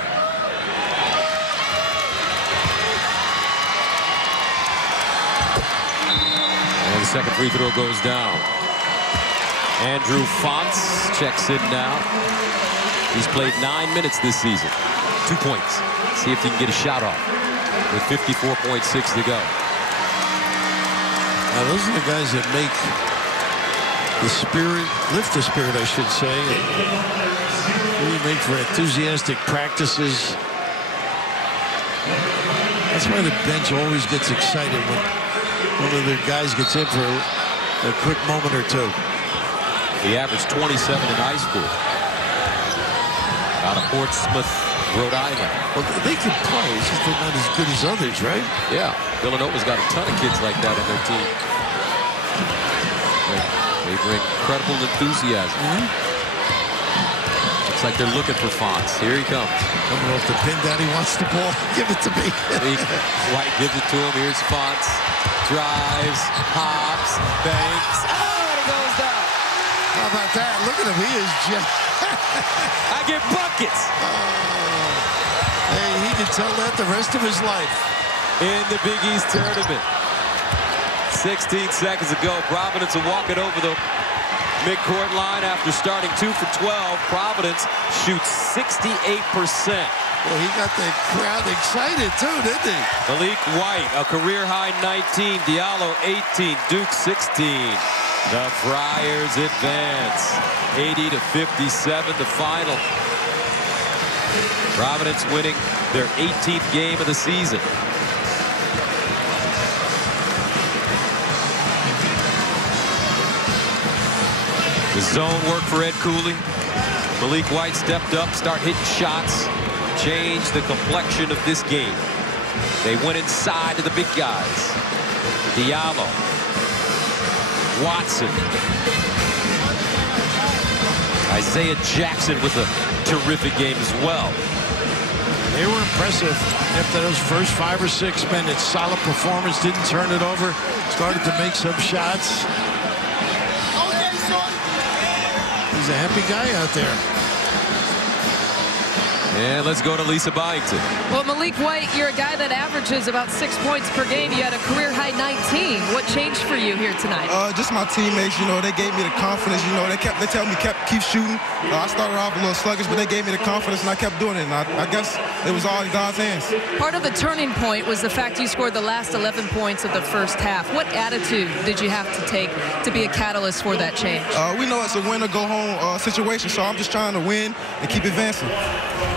And the second free throw goes down. Andrew Fonts checks in now. He's played 9 minutes this season. 2 points. See if he can get a shot off with 54.6 to go. Now, those are the guys that make the spirit, lift the spirit, I should say. Really make for enthusiastic practices. That's why the bench always gets excited when one of the guys gets in for a quick moment or two. He averaged 27 in high school. Out of Portsmouth, Rhode Island. Well, they can play. It's just they're not as good as others, right? Yeah. Villanova's got a ton of kids like that on their team. They bring incredible enthusiasm. Looks like they're looking for Fonts. Here he comes. Coming off the pin down, he wants the ball. Give it to me. White gives it to him. Here's Fonts. Drives, hops, banks. Oh, and it goes down. How about that? Look at him. He is just... I get buckets. Hey, he can tell that the rest of his life. In the Big East tournament. 16 seconds ago, Providence will walk it over the midcourt line after starting 2 for 12. Providence shoots 68%. Well, he got the crowd excited too, didn't he? Malik White, a career-high 19. Diallo, 18. Duke, 16. The Friars advance. 80-57, the final. Providence winning their 18th game of the season. The zone work for Ed Cooley. Malik White stepped up, start hitting shots, changed the complexion of this game. They went inside to the big guys. Diallo. Watson. Isaiah Jackson with a terrific game as well. They were impressive after those first 5 or 6 minutes. Solid performance, didn't turn it over. Started to make some shots. He's a happy guy out there. And let's go to Lisa Byington. Well, Malik White, you're a guy that averages about 6 points per game. You had a career-high 19. What changed for you here tonight? Just my teammates, you know, they gave me the confidence. You know, they tell me keep shooting. I started off a little sluggish, but they gave me the confidence, and I kept doing it. And I guess it was all in God's hands. Part of the turning point was the fact you scored the last 11 points of the first half. What attitude did you have to take to be a catalyst for that change? We know it's a win-or-go-home situation, so I'm just trying to win and keep advancing.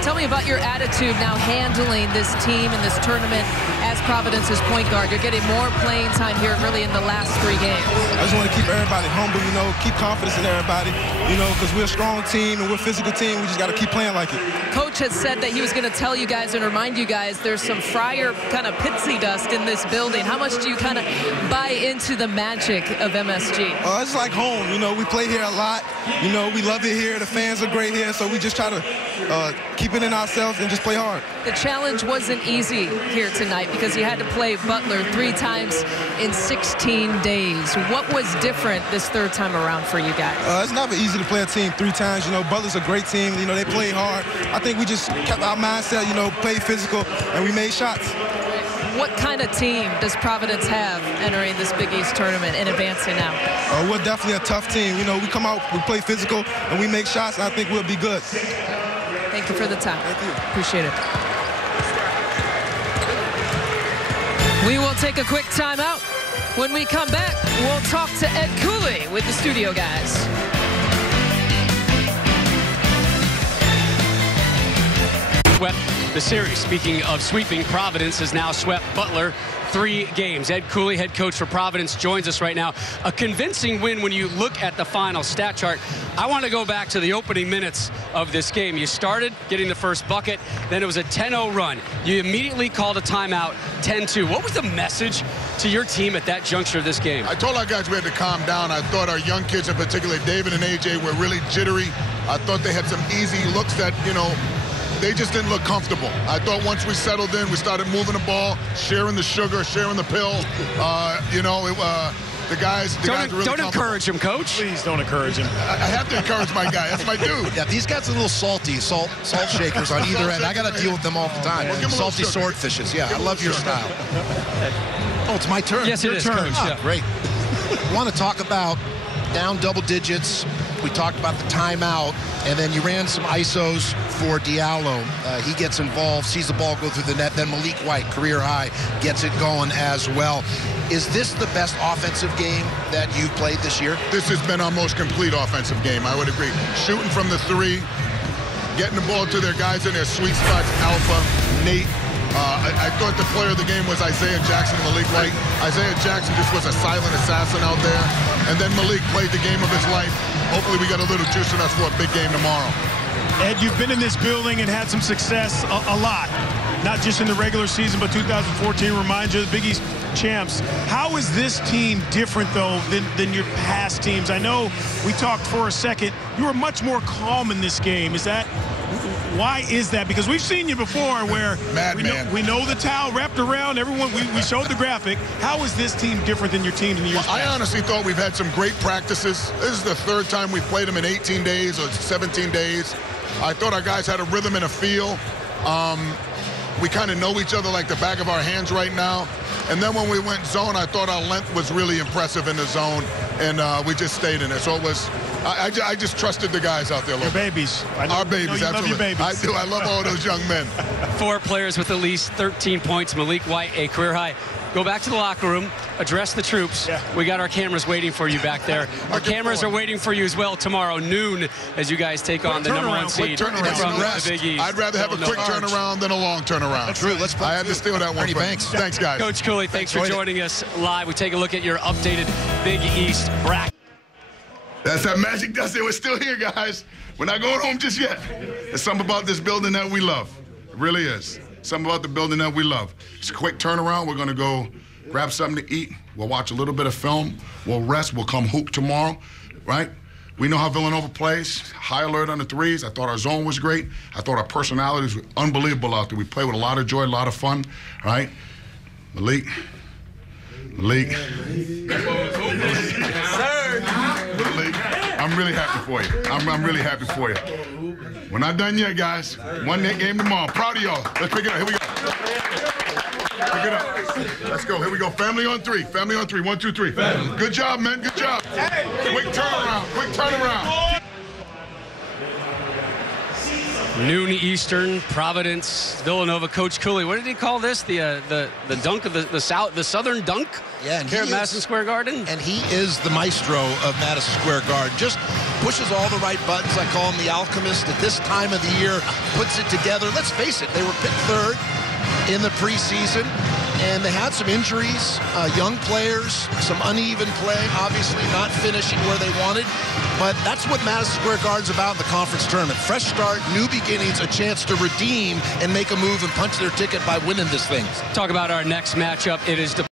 Tell me about your attitude now handling this team in this tournament as Providence's point guard. You're getting more playing time here really in the last 3 games. I just want to keep everybody humble, you know, keep confidence in everybody, you know, because we're a strong team and we're a physical team. We just got to keep playing like it. Coach has said that he was going to tell you guys and remind you guys there's some Friar kind of pitsy dust in this building. How much do you kind of buy into the magic of MSG? It's like home. You know, we play here a lot. You know, we love it here. The fans are great here, so we just try to keep it in ourselves and just play hard. The challenge wasn't easy here tonight because you had to play Butler 3 times in 16 days. What was different this 3rd time around for you guys? It's never easy to play a team 3 times. You know, Butler's a great team. You know, they play hard. I think we just kept our mindset, you know, play physical, and we made shots. What kind of team does Providence have entering this Big East tournament and advancing now? We're definitely a tough team. You know, we come out, we play physical, and we make shots, and I think we'll be good. Thank you for the time. Thank you. Appreciate it. We will take a quick timeout. When we come back, we'll talk to Ed Cooley with the studio guys. Swept the series. Speaking of sweeping, Providence has now swept Butler 3 games. Ed Cooley, head coach for Providence, joins us right now. A convincing win when you look at the final stat chart. I want to go back to the opening minutes of this game. You started getting the first bucket, then it was a 10-0 run. You immediately called a timeout, 10-2. What was the message to your team at that juncture of this game? I told our guys we had to calm down. I thought our young kids, in particular David and AJ, were really jittery. I thought they had some easy looks that, you know, they just didn't look comfortable. I thought once we settled in, we started moving the ball, sharing the sugar, sharing the pill. You know, the guys are really don't encourage him, Coach. Please don't encourage him. I have to encourage my guy. That's my dude. Yeah, these guys are a little salty, salt shakers on either end. I got to deal with them all the time. Well, salty swordfishes. Yeah, I love your style. Oh, it's my turn. Yes, your it is, turn. Coach. Yeah. Great. I want to talk about down double digits, We talked about the timeout, and then you ran some ISOs for Diallo. He gets involved, sees the ball go through the net. Then Malik White, career high, gets it going as well. Is this the best offensive game that you've played this year? This has been our most complete offensive game. I would agree. Shooting from the three, getting the ball to their guys in their sweet spots, Alpha, Nate. I thought the player of the game was Isaiah Jackson and Malik White. Isaiah Jackson just was a silent assassin out there. And then Malik played the game of his life. Hopefully we got a little juice in us for a big game tomorrow. Ed, you've been in this building and had some success a lot. Not just in the regular season, but 2014 reminds you of the Big East champs. How is this team different, though, than your past teams? I know we talked for a second. You were much more calm in this game. Why is that? Because we've seen you before where we know the towel wrapped around everyone. We showed the graphic. How is this team different than your teams in the years past? I honestly thought we've had some great practices. This is the third time we've played them in 18 days or 17 days. I thought our guys had a rhythm and a feel. We kind of know each other like the back of our hands right now. And then when we went zone, I thought our length was really impressive in the zone, and we just stayed in it. So it was, I just trusted the guys out there a little bit. Your babies. Our babies, you absolutely. love your babies. I do. I love all those young men. 4 players with at least 13 points. Malik White, a career high. Go back to the locker room, address the troops. Yeah. We got our cameras waiting for you back there. Our cameras are waiting for you as well tomorrow, noon, as you guys take on the #1 seed from the Big East. I'd rather have a quick turnaround than a long turnaround. That's true. Let's play. I had to steal that one. Thanks. Thanks, guys. Coach Cooley, thanks for joining us live. We take a look at your updated Big East bracket. That's that magic dust. We're still here, guys. We're not going home just yet. There's something about this building that we love. It really is. Something about the building that we love. It's a quick turnaround. We're going to go grab something to eat. We'll watch a little bit of film. We'll rest. We'll come hoop tomorrow, right? We know how Villanova plays. High alert on the threes. I thought our zone was great. I thought our personalities were unbelievable out there. We played with a lot of joy, a lot of fun, right? Malik. Malik, I'm really happy for you. I'm really happy for you. We're not done yet, guys. One net game tomorrow. Proud of y'all. Let's pick it up. Here we go. Pick it up. Let's go. Here we go. Family on three. Family on three. 1, 2, 3. Good job, man. Good job. Quick turnaround. Quick turnaround. Noon Eastern, Providence, Villanova. Coach Cooley, what did he call this? The dunk of the southern dunk? Yeah, and here at Madison Square Garden. And he is the maestro of Madison Square Garden. Just pushes all the right buttons. I call him the alchemist at this time of the year. Puts it together. Let's face it, they were picked third in the preseason, and they had some injuries, young players, some uneven play, obviously not finishing where they wanted. But that's what Madison Square Garden's about in the conference tournament. Fresh start, new beginnings, a chance to redeem and make a move and punch their ticket by winning this thing. Talk about our next matchup. It is